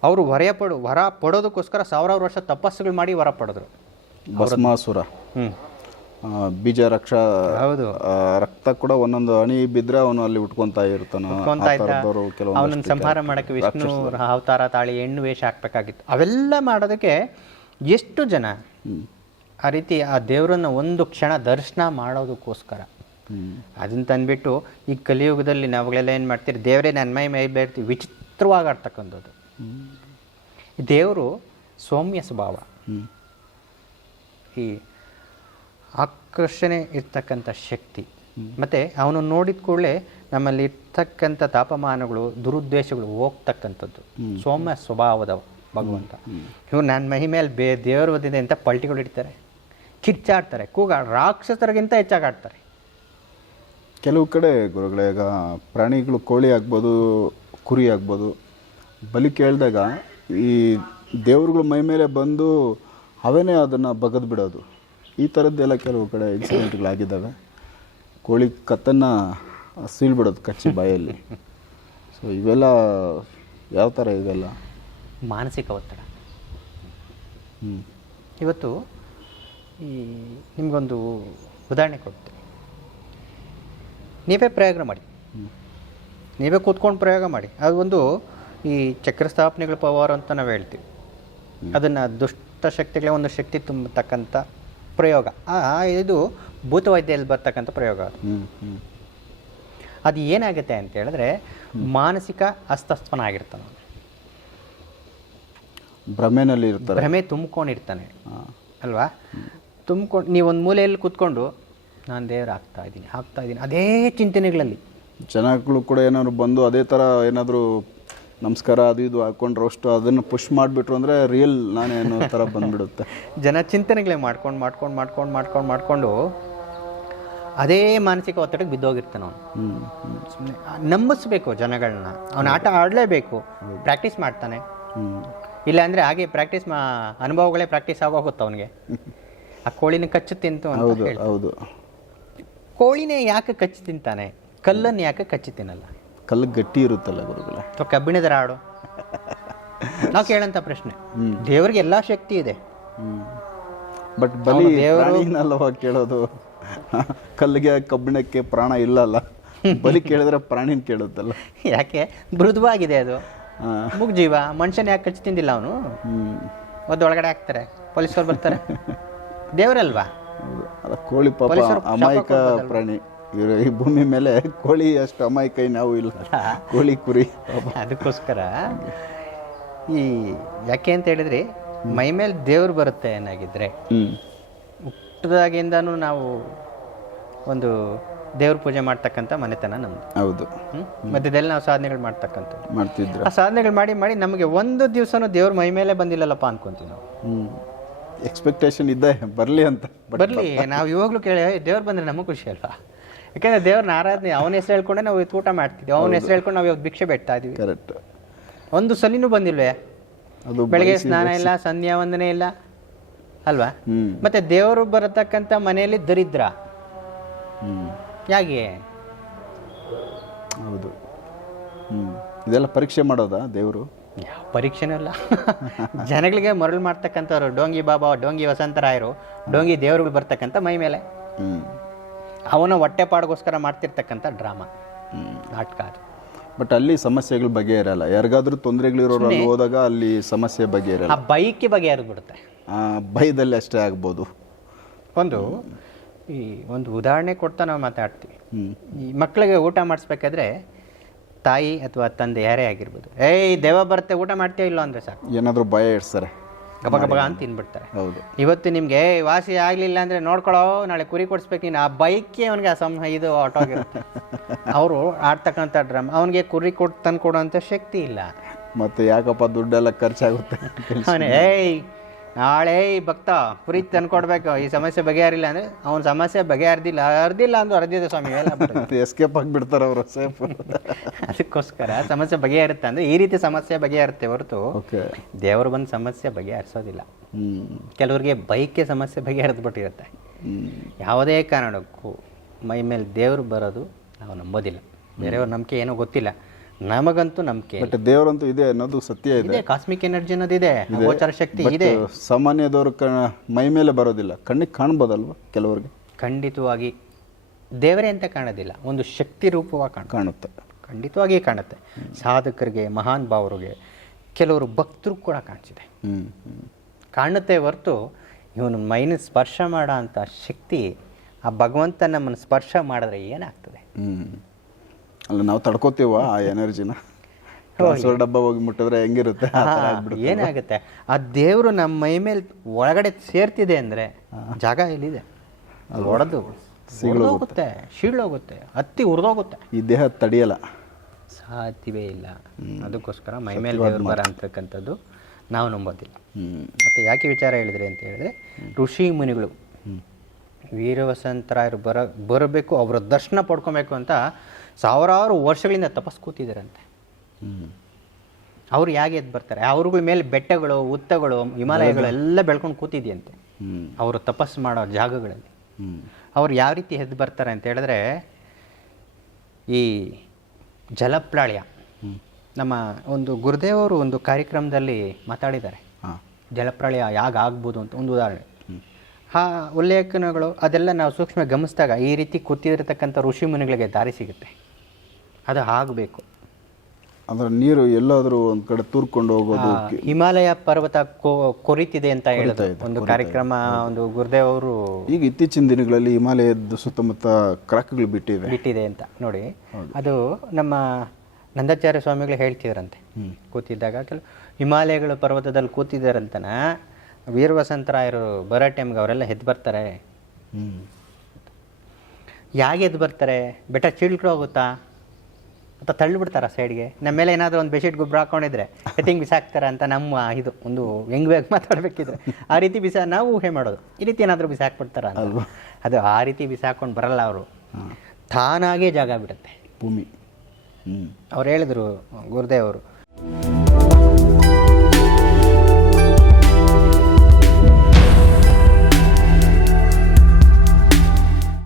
ಅವರು ಹೊರೆಯ ಪಡು ವರ ಪಡೋದಕ್ಕೋಸ್ಕರ ಸಾವಿರಾರು ವರ್ಷ ತಪಸ್ಸುಗಳು ಮಾಡಿ ವರ ಪಡೆದ್ರು. ಭಸ್ಮಾಸುರ. ಹ್ಞೂ ಬೀಜ ರಕ್ಷ ಹೌದು. ರಕ್ತ ಕೂಡ ಒಂದೊಂದು ಅಣಿ ಬಿದ್ರೆ ಅವನು ಅಲ್ಲಿ ಉಟ್ಕೊಂತ ಇರ್ತಾನೆ. ಅವನನ್ನು ಸಂಹಾರ ಮಾಡಕ್ಕೆ ವಿಷ್ಣು ಅವತಾರ ತಾಳಿ ಹೆಣ್ಣು ವೇಷ ಹಾಕ್ಬೇಕಾಗಿತ್ತು. ಅವೆಲ್ಲ ಮಾಡೋದಕ್ಕೆ ಎಷ್ಟು ಜನ ಆ ರೀತಿ ಆ ದೇವರನ್ನ ಒಂದು ಕ್ಷಣ ದರ್ಶನ ಮಾಡೋದಕ್ಕೋಸ್ಕರ? ಅದನ್ನ ತಂದ್ಬಿಟ್ಟು ಈ ಕಲಿಯುಗದಲ್ಲಿ ನಾವುಗಳೆಲ್ಲ ಏನು ಮಾಡ್ತೀರಿ? ದೇವರೇ ನನ್ನ ಮೈ ಮೈ ಬೇರ್ತೀವಿ ವಿಚಿತ್ರವಾಗಿ ಆಡ್ತಕ್ಕಂಥದ್ದು. ದೇವರು ಸೌಮ್ಯ ಸ್ವಭಾವ. ಈ ಆಕರ್ಷಣೆ ಇರ್ತಕ್ಕಂಥ ಶಕ್ತಿ. ಮತ್ತು ಅವನು ನೋಡಿದ ಕೂಡಲೇ ನಮ್ಮಲ್ಲಿ ಇರ್ತಕ್ಕಂಥ ತಾಪಮಾನಗಳು ದುರುದ್ದೇಶಗಳು ಹೋಗ್ತಕ್ಕಂಥದ್ದು. ಸೌಮ್ಯ ಸ್ವಭಾವದ ಭಗವಂತ. ಇವ್ರು ನನ್ನ ಮಹಿ ಮೇಲೆ ಬೇ ದೇವರು ಓದಿದೆ ಅಂತ ಪಲ್ಟಿಗಳು ಇಡ್ತಾರೆ ಕಿಚ್ಚಾಡ್ತಾರೆ ಕೂಗ ರಾಕ್ಷಸರಿಗಿಂತ ಹೆಚ್ಚಾಗಿ ಆಡ್ತಾರೆ ಕೆಲವು ಕಡೆ ಗುರುಗಳೇ ಈಗ ಪ್ರಾಣಿಗಳು ಕೋಳಿ ಆಗ್ಬೋದು ಕುರಿ ಆಗ್ಬೋದು ಬಲಿ ಕೇಳಿದಾಗ ಈ ದೇವ್ರುಗಳ ಮೈ ಮೇಲೆ ಬಂದು ಅವೇನೇ ಅದನ್ನು ಬಗೆದು ಬಿಡೋದು. ಈ ಥರದ್ದೆಲ್ಲ ಕೆಲವು ಕಡೆ ಇನ್ಸಿಡೆಂಟ್ಗಳಾಗಿದ್ದಾವೆ ಕೋಳಿ ಕತ್ತನ್ನು ಸೀಳ್ಬಿಡೋದು ಕಚ್ಚಿ ಬಾಯಲ್ಲಿ. ಸೊ ಇವೆಲ್ಲ ಯಾವ ಥರ ಇವೆಲ್ಲ ಮಾನಸಿಕ ಒತ್ತಡ. ಹ್ಞೂ ಇವತ್ತು ಈ ನಿಮಗೊಂದು ಉದಾಹರಣೆ ಕೊಡ್ತೀನಿ. ನೀವೇ ಪ್ರಯೋಗ ಮಾಡಿ. ನೀವೇ ಕೂತ್ಕೊಂಡು ಪ್ರಯೋಗ ಮಾಡಿ. ಅದು ಒಂದು ಈ ಚಕ್ರ ಸ್ಥಾಪನೆಗಳ ಪವರ್ ಅಂತ ನಾವು ಹೇಳ್ತೀವಿ. ಅದನ್ನು ದುಷ್ಟ ಶಕ್ತಿಗಳೇ ಒಂದು ಶಕ್ತಿ ತುಂಬತಕ್ಕಂಥ ಪ್ರಯೋಗ. ಆ ಇದು ಭೂತವೈದ್ಯದಲ್ಲಿ ಬರ್ತಕ್ಕಂಥ ಪ್ರಯೋಗ ಅದು. ಏನಾಗುತ್ತೆ ಅಂತ ಹೇಳಿದ್ರೆ ಮಾನಸಿಕ ಅಸ್ತಸ್ಥನಾಗಿರ್ತಾನೆ. ಭ್ರಮೆನಲ್ಲಿ ಇರ್ತಾರೆ ಭ್ರಮೆ ತುಂಬ್ಕೊಂಡಿರ್ತಾನೆ ಅಲ್ವಾ? ತುಂಬ್ಕೊಂಡು ನೀವು ಒಂದು ಮೂಲೆಯಲ್ಲಿ ಕೂತ್ಕೊಂಡು ನಾನು ದೇವ್ರು ಆಗ್ತಾ ಇದ್ದೀನಿ ಆಗ್ತಾ ಇದ್ದೀನಿ ಅದೇ ಚಿಂತನೆಗಳಲ್ಲಿ. ಜನಗಳು ಕೂಡ ಏನಾದ್ರು ಬಂದು ಅದೇ ಥರ ಏನಾದರೂ ನಮಸ್ಕಾರ ಅದು ಇದು ಹಾಕೊಂಡ್ರೆ ಅಷ್ಟು ಅದನ್ನು ಪುಷ್ ಮಾಡಿಬಿಟ್ರು ಅಂದರೆ ರಿಯಲ್ ನಾನೇ ಅನ್ನೋ ಥರ ಬಂದ್ಬಿಡುತ್ತೆ. ಜನ ಚಿಂತನೆಗಳೇ ಮಾಡ್ಕೊಂಡು ಮಾಡ್ಕೊಂಡು ಮಾಡ್ಕೊಂಡು ಮಾಡ್ಕೊಂಡು ಮಾಡ್ಕೊಂಡು ಅದೇ ಮಾನಸಿಕ ಒತ್ತಡಕ್ಕೆ ಬಿದ್ದೋಗಿರ್ತಾನೆ ಅವನು. ಸುಮ್ಮನೆ ನಂಬಿಸ್ಬೇಕು ಜನಗಳನ್ನ. ಅವನ ಆಟ ಆಡಲೇಬೇಕು. ಪ್ರಾಕ್ಟೀಸ್ ಮಾಡ್ತಾನೆ. ಹ್ಞೂ ಇಲ್ಲ ಅಂದರೆ ಹಾಗೆ ಪ್ರಾಕ್ಟೀಸ್ ಮಾ ಅನುಭವಗಳೇ ಪ್ರಾಕ್ಟೀಸ್ ಆಗೋಗುತ್ತೆ ಅವನಿಗೆ. ಆ ಕೋಳಿನ ಕಚ್ಚು ತಿಂತು ಅಂತ ಹೌದು. ಕೋಳಿನೇ ಯಾಕೆ ಕಚ್ಚಿ ತಿಂತಾನೆ? ಕಲ್ಲನ್ನು ಯಾಕೆ ಕಚ್ಚಿ ತಿನ್ನಲ್ಲ? ಕಲ್ಲು ಗಟ್ಟಿ ಇರುತ್ತಲ್ಲ ಗುರುಗಳ? ಅಥವಾ ಕಬ್ಬಿಣದ ರಾಡು. ನಾವು ಕೇಳಂತ ಪ್ರಶ್ನೆ. ದೇವರಿಗೆ ಎಲ್ಲ ಶಕ್ತಿ ಇದೆ. ಬಟ್ ಬಲಿ ಪ್ರಾಣಿನಲ್ಲವ ಕೇಳೋದು? ಕಲ್ಲಿಗೆ ಕಬ್ಬಿಣಕ್ಕೆ ಪ್ರಾಣ ಇಲ್ಲಲ್ಲ. ಬಲಿ ಕೇಳಿದ್ರೆ ಪ್ರಾಣಿನ ಕೇಳುತ್ತಲ್ಲ. ಯಾಕೆ? ಮೃದುವಾಗಿದೆ ಅದು. ಮುಗ್ ಜೀವ ಮನುಷ್ಯನ ಯಾಕೆ ಕಚ್ಚಿ ತಿಂದಿಲ್ಲ ಅವನು? ಒಳಗಡೆ ಹಾಕ್ತಾರೆ. ಪೊಲೀಸರು ಬರ್ತಾರೆ. ದೇವರಲ್ವಾ? ಕೋಳಿ ಪಾಪ ಅಮಾಯಕ ಪ್ರಾಣಿ. ಈ ಭೂಮಿ ಮೇಲೆ ಕೋಳಿ ಅಷ್ಟು ಅಮಾಯಕೈ ನಾವು ಇಲ್ಲ. ಕೋಳಿ ಕುರಿ. ಅದಕ್ಕೋಸ್ಕರ ಈ ಯಾಕೆ ಅಂತ ಹೇಳಿದ್ರೆ ಮೈ ಮೇಲೆ ದೇವ್ರು ಬರುತ್ತೆ ಏನಾಗಿದ್ರೆ ಹ್ಞೂ ಹುಟ್ಟದಾಗಿಂದನೂ ನಾವು ಒಂದು ದೇವ್ರ ಪೂಜೆ ಮಾಡ್ತಕ್ಕಂಥ ಮನೆತನ ನಮ್ದು. ಹೌದು? ಮಧ್ಯದಲ್ಲಿ ನಾವು ಸಾಧನೆಗಳು ಮಾಡ್ತಕ್ಕಂಥ ಮಾಡ್ತಿದ್ರು. ಆ ಸಾಧನೆಗಳು ಮಾಡಿ ಮಾಡಿ ನಮಗೆ ಒಂದು ದಿವಸನೂ ದೇವ್ರ ಮೈ ಮೇಲೆ ಬಂದಿಲ್ಲಲ್ಲಪ್ಪ ಅನ್ಕೊಂತೀವಿ ನಾವು. ಎಕ್ಸ್ಪೆಕ್ಟೇಷನ್ ಇದ್ದೆ ಬರಲಿ ಅಂತ. ಬರಲಿ. ಬರ್ಲಿ ನಾವು ಇವಾಗಲೂ ಕೇಳಿ ದೇವ್ರು ಬಂದ್ರೆ ನಮಗೆ ಖುಷಿ ಅಲ್ವಾ? ಯಾಕಂದ್ರೆ ದೇವ್ರನ್ನ ಆರಾಧನೆ ಅವನ ಹೆಸರು ಹೇಳ್ಕೊಂಡೆ ನಾವು ಇವತ್ತು ಊಟ ಮಾಡ್ತಿದ್ವಿ. ಅವನ ಹೆಸರು ಹೇಳ್ಕೊಂಡು ನಾವು ಇವತ್ತು ಭಿಕ್ಷೆ ಬೆಟ್ತಾ ಇದೀವಿ. ಒಂದು ಸಲಿನೂ ಬಂದಿಲ್ವೇ? ಅಲ್ವಾ? ಹ್ಮ್. ಮತ್ತೆ ದೇವರು ಬರತಕ್ಕಂತ ಮನೆಯಲ್ಲಿ ದರಿದ್ರ? ಹ್ಮ್. ಯಾಕೆ? ಹೌದು. ಹ್ಮ್. ಇದೆಲ್ಲ ಪರೀಕ್ಷೆ ಮಾಡೋದಾ ದೇವರು? ಯಾವ ಪರೀಕ್ಷೆನೂ ಇಲ್ಲ. ಜನಗಳಿಗೆ ಮರಳು ಮಾಡ್ತಕ್ಕಂಥವ್ರು ಡೋಂಗಿ ಬಾಬಾ ಡೋಂಗಿ ವಸಂತರಾಯರು ಡೋಂಗಿ ದೇವರುಗಳು ಬರ್ತಕ್ಕಂಥ ಮೈ ಮೇಲೆ. ಹ್ಮ್. ಅವನ ಹೊಟ್ಟೆಪಾಡಿಗೋಸ್ಕರ ಮಾಡ್ತಿರ್ತಕ್ಕಂಥ ಡ್ರಾಮಾ. ನಾಟಕ ಅದು. ಬಟ್ ಅಲ್ಲಿ ಸಮಸ್ಯೆಗಳು ಬಗೆಹರಲ್ಲ ಯಾರಿಗಾದ್ರೂ ತೊಂದರೆಗಳಿರೋರು ಅಲ್ಲಿ ಹೋದಾಗ ಅಲ್ಲಿ ಸಮಸ್ಯೆ ಬಗೆಹರಲ್ಲ ಆ ಬೈಕಿ ಬಗೆಹರಿದು ಬಿಡುತ್ತೆ? ಆ, ಭಯದಲ್ಲಿ ಅಷ್ಟೇ ಆಗ್ಬೋದು. ಒಂದು ಈ ಒಂದು ಉದಾಹರಣೆ ಕೊಡ್ತಾ ನಾವು ಮಾತಾಡ್ತೀವಿ. ಈ ಮಕ್ಕಳಿಗೆ ಊಟ ಮಾಡಿಸ್ಬೇಕಾದ್ರೆ ತಾಯಿ ಅಥವಾ ತಂದೆ ಯಾರೇ ಆಗಿರ್ಬೋದು. ಏಯ್ ದೇವ ಬರುತ್ತೆ ಊಟ ಮಾಡ್ತೀಯ ಇಲ್ಲ ಅಂದರೆ ಸಾಕು. ಏನಾದರೂ ಭಯ ಇಡ್ಸ್ತಾರೆ ಗಬ ಗಬ ಅಂತ ತಿನ್ಬಿಡ್ತಾರೆ. ಹೌದು. ಇವತ್ತು ನಿಮಗೆ ವಾಸಿ ಆಗಲಿಲ್ಲ ಅಂದರೆ ನೋಡ್ಕೊಳ್ಳೋ ನಾಳೆ ಕುರಿ ಕೊಡಿಸ್ಬೇಕು ನೀನು. ಆ ಬೈಕ್ಗೆ ಅವನಿಗೆ ಅಸಮ್ ಇದು ಆಟೋಗಿರುತ್ತೆ. ಅವರು ಆಡ್ತಕ್ಕಂಥ ಡ್ರಮ್. ಅವನಿಗೆ ಕುರಿ ಕೊಟ್ಟು ತಂದು ಕೊಡೋಂಥ ಶಕ್ತಿ ಇಲ್ಲ. ಮತ್ತೆ ಯಾಕಪ್ಪ ದುಡ್ಡೆಲ್ಲ ಖರ್ಚಾಗುತ್ತೆ ಅವನೇ ಏಯ್ ನಾಳೆ ಈ ಭಕ್ತ ಪ್ರೀತಿ ತಂದು ಕೊಡ್ಬೇಕು. ಈ ಸಮಸ್ಯೆ ಬಗೆಹರಿಲ್ಲ ಅಂದ್ರೆ ಅವನ ಸಮಸ್ಯೆ ಬಗೆಹರಿದಿಲ್ಲ ಅರ್ದಿಲ್ಲ ಅಂದ್ರೆ ಅರ್ದಿದೆ ಸ್ವಾಮಿ. ಎಸ್ಕೇಪ್ ಆಗಿಬಿಡ್ತಾರೆ ಅವರು ಸೇಫ್ ಅದಕ್ಕೋಸ್ಕರ ಸಮಸ್ಯೆ ಬಗೆಹರುತ್ತೆ ಅಂದ್ರೆ ಈ ರೀತಿ ಸಮಸ್ಯೆ ಬಗೆಹರುತ್ತೆ ಹೊರತು ದೇವರು ಬಂದು ಸಮಸ್ಯೆ ಬಗೆಹರಿಸೋದಿಲ್ಲ. ಹ್ಮ್. ಕೆಲವರಿಗೆ ಬೈಕ್ಗೆ ಸಮಸ್ಯೆ ಬಗೆಹರಿದ್ ಬಿಟ್ಟಿರುತ್ತೆ ಹ್ಮ್. ಯಾವುದೇ ಕಾರಣಕ್ಕೂ ಮೈ ಮೇಲೆ ದೇವರು ಬರೋದು ನಾವು ನಂಬೋದಿಲ್ಲ. ಬೇರೆಯವ್ರ ನಂಬಿಕೆ ಏನೋ ಗೊತ್ತಿಲ್ಲ. ನಮಗಂತೂ ನಂಬಿಕೆ ಬಟ್ ದೇವರಂತೂ ಇದೆ ಅನ್ನೋದು ಸತ್ಯ ಇದೆ. ಇದೆ ಕಾಸ್ಮಿಕ್ ಎನರ್ಜಿ ಅನ್ನೋದು ಇದೆ ಗೋಚರ ಶಕ್ತಿ ಇದೆ. ಸಾಮಾನ್ಯದವರು ಮೈ ಮೇಲೆ ಬರೋದಿಲ್ಲ. ಕಣ್ಣಿಗೆ ಕಾಣ್ಬೋದಲ್ವ ಕೆಲವರಿಗೆ? ಖಂಡಿತವಾಗಿ ದೇವರೇ ಅಂತ ಕಾಣೋದಿಲ್ಲ ಒಂದು ಶಕ್ತಿ ರೂಪವಾಗಿ ಕಾಣ ಕಾಣುತ್ತೆ. ಖಂಡಿತವಾಗಿ ಕಾಣುತ್ತೆ. ಸಾಧಕರಿಗೆ ಮಹಾನ್ ಭಾವರಿಗೆ ಕೆಲವರು ಭಕ್ತರು ಕೂಡ ಕಾಣಿಸಿದೆ. ಕಾಣುತ್ತೆ ಹೊರತು ಇವನು ಮೈನ ಸ್ಪರ್ಶ ಮಾಡೋ ಅಂಥ ಶಕ್ತಿ ಆ ಭಗವಂತ ನಮ್ಮನ್ನು ಸ್ಪರ್ಶ ಮಾಡಿದ್ರೆ ಏನಾಗ್ತದೆ? ಅಲ್ಲ ನಾವು ತಡ್ಕೋತೀವ ಆ ಎನರ್ಜಿನ? ಟ್ರಾನ್ಸ್ಫರ್ ಡಬ್ಬ ಹೋಗಿ ಮುಟ್ಟಿದ್ರೆ ಹೆಂಗಿರುತ್ತೆ? ಆ ಥರ ಆಗ್ಬಿಡುತ್ತೆ. ಏನಾಗುತ್ತೆ? ಆ ದೇವರು ನಮ್ಮ ಮೈ ಮೇಲೆ ಒಳಗಡೆ ಸೇರ್ತಿದೆ ಅಂದ್ರೆ ಜಾಗ ಎಲ್ಲಿದೆ? ಅದು ಹೊಡೆದು ಹೋಗುತ್ತೆ ಶೀಳೋಗುತ್ತೆ ಹತ್ತಿ ಉರಿದೋಗುತ್ತೆ. ಈ ದೇಹ ತಡೆಯಲ್ಲ. ಸಾಧ್ಯವೇ ಇಲ್ಲ. ಅದಕ್ಕೋಸ್ಕರ ಮೈ ಮೇಲೆ ದೇವರು ಬರ ಅಂತಕ್ಕಂಥದ್ದು ನಾವು ನಂಬೋದಿಲ್ಲ. ಹ್ಮ್. ಮತ್ತು ಯಾಕೆ ವಿಚಾರ ಹೇಳಿದ್ರಿ ಅಂತ ಹೇಳಿದ್ರೆ ಋಷಿ ಮುನಿಗಳು ವೀರವಸಂತರಾಯರು ಬರ ಬರಬೇಕು ಅವರ ದರ್ಶನ ಪಡ್ಕೊಬೇಕು ಅಂತ ಸಾವಿರಾರು ವರ್ಷಗಳಿಂದ ತಪಸ್ ಕೂತಿದ್ದಾರಂತೆ ಅವ್ರು ಹೇಗೆ ಎದ್ದು ಬರ್ತಾರೆ? ಅವ್ರಗಳ ಮೇಲೆ ಬೆಟ್ಟಗಳು ಉತ್ತಗಳು ಹಿಮಾಲಯಗಳು ಎಲ್ಲ ಬೆಳ್ಕೊಂಡು ಕೂತಿದೆಯಂತೆ. ಅವರು ತಪಸ್ಸು ಮಾಡೋ ಜಾಗಗಳಲ್ಲಿ. ಅವ್ರು ಯಾವ ರೀತಿ ಎದ್ದು ಬರ್ತಾರೆ ಅಂತ ಹೇಳಿದ್ರೆ ಈ ಜಲಪ್ರಾಳಯ. ನಮ್ಮ ಒಂದು ಗುರುದೇವರು ಒಂದು ಕಾರ್ಯಕ್ರಮದಲ್ಲಿ ಮಾತಾಡಿದ್ದಾರೆ. ಜಲಪ್ರಳಯ ಯಾಗ ಆಗ್ಬೋದು ಅಂತ ಒಂದು ಉದಾಹರಣೆ. ಆ ಉಲ್ಲೇಖನಗಳು ಅದೆಲ್ಲ ನಾವು ಸೂಕ್ಷ್ಮ ಗಮನಿಸಿದಾಗ ಈ ರೀತಿ ಕೂತಿರತಕ್ಕಂಥ ಋಷಿ ಮುನಿಗಳಿಗೆ ದಾರಿ ಸಿಗುತ್ತೆ. ಅದು ಆಗಬೇಕು ಅಂದ್ರೆ ನೀರು ಎಲ್ಲಾದರೂ ಒಂದು ಕಡೆ ತೂರ್ಕೊಂಡು ಹೋಗೋದು ಹಿಮಾಲಯ ಪರ್ವತ ಕೊರಿತಿದೆ ಅಂತ ಹೇಳಿದ್ರು ಒಂದು ಕಾರ್ಯಕ್ರಮ ಒಂದು ಗುರುದೇವ್ ಅವರು ಈಗ ಇತ್ತೀಚಿನ ದಿನಗಳಲ್ಲಿ ಹಿಮಾಲಯದ ಸುತ್ತಮುತ್ತ ಕ್ರಾಕ್ಗಳು ಬಿಟ್ಟಿವೆ. ಬಿಟ್ಟಿದೆ ಅಂತ ನೋಡಿ. ಅದು ನಮ್ಮ ನಂದಾಚಾರ್ಯ ಸ್ವಾಮಿಗಳು ಹೇಳ್ತಿದ್ರಂತೆ. ಕೂತಿದ್ದಾಗ ಕೆಲವು ಹಿಮಾಲಯಗಳು ಪರ್ವತದಲ್ಲಿ ಕೂತಿದ್ದಾರಂತನ ವೀರವಸಂತರಾಯರು ಬರೋ ಟೈಮ್ಗೆ ಅವರೆಲ್ಲ ಎದ್ದು ಬರ್ತಾರೆ. ಹ್ಮ್. ಯಾಕೆ ಎದ್ದು ಬರ್ತಾರೆ? ಬೆಟ್ಟ ಚೀಳ್ಕೊಂಡು ಹೋಗುತ್ತಾ? ಅಥವಾ ತಳ್ಳಿಬಿಡ್ತಾರ ಸೈಡ್ಗೆ ನಮ್ಮ ಮೇಲೆ ಏನಾದರೂ ಒಂದು ಬೆಡ್ಶೀಟ್ ಗೊಬ್ಬರ ಹಾಕೊಂಡಿದ್ರೆ ಎತ್ತಿಂಗ್ ಬಿಸಾಕ್ತಾರೆ ಅಂತ ನಮ್ಮ ಇದು ಒಂದು ಹೆಂಗ್ ಬೇಗ ಮಾತಾಡಬೇಕಿದ್ರೆ ಆ ರೀತಿ ಬಿಸಾ ನಾವು ಊಹೆ ಮಾಡೋದು. ಈ ರೀತಿ ಏನಾದರೂ ಬಿಸಾಕ್ಬಿಡ್ತಾರ ಅಂತ. ಅದು ಆ ರೀತಿ ಬಿಸಾಕೊಂಡು ಬರಲ್ಲ ಅವರು. ತಾನಾಗೇ ಜಾಗ ಬಿಡುತ್ತೆ. ಭೂಮಿ. ಅವ್ರು ಹೇಳಿದರು ಗುರುದೇವರು.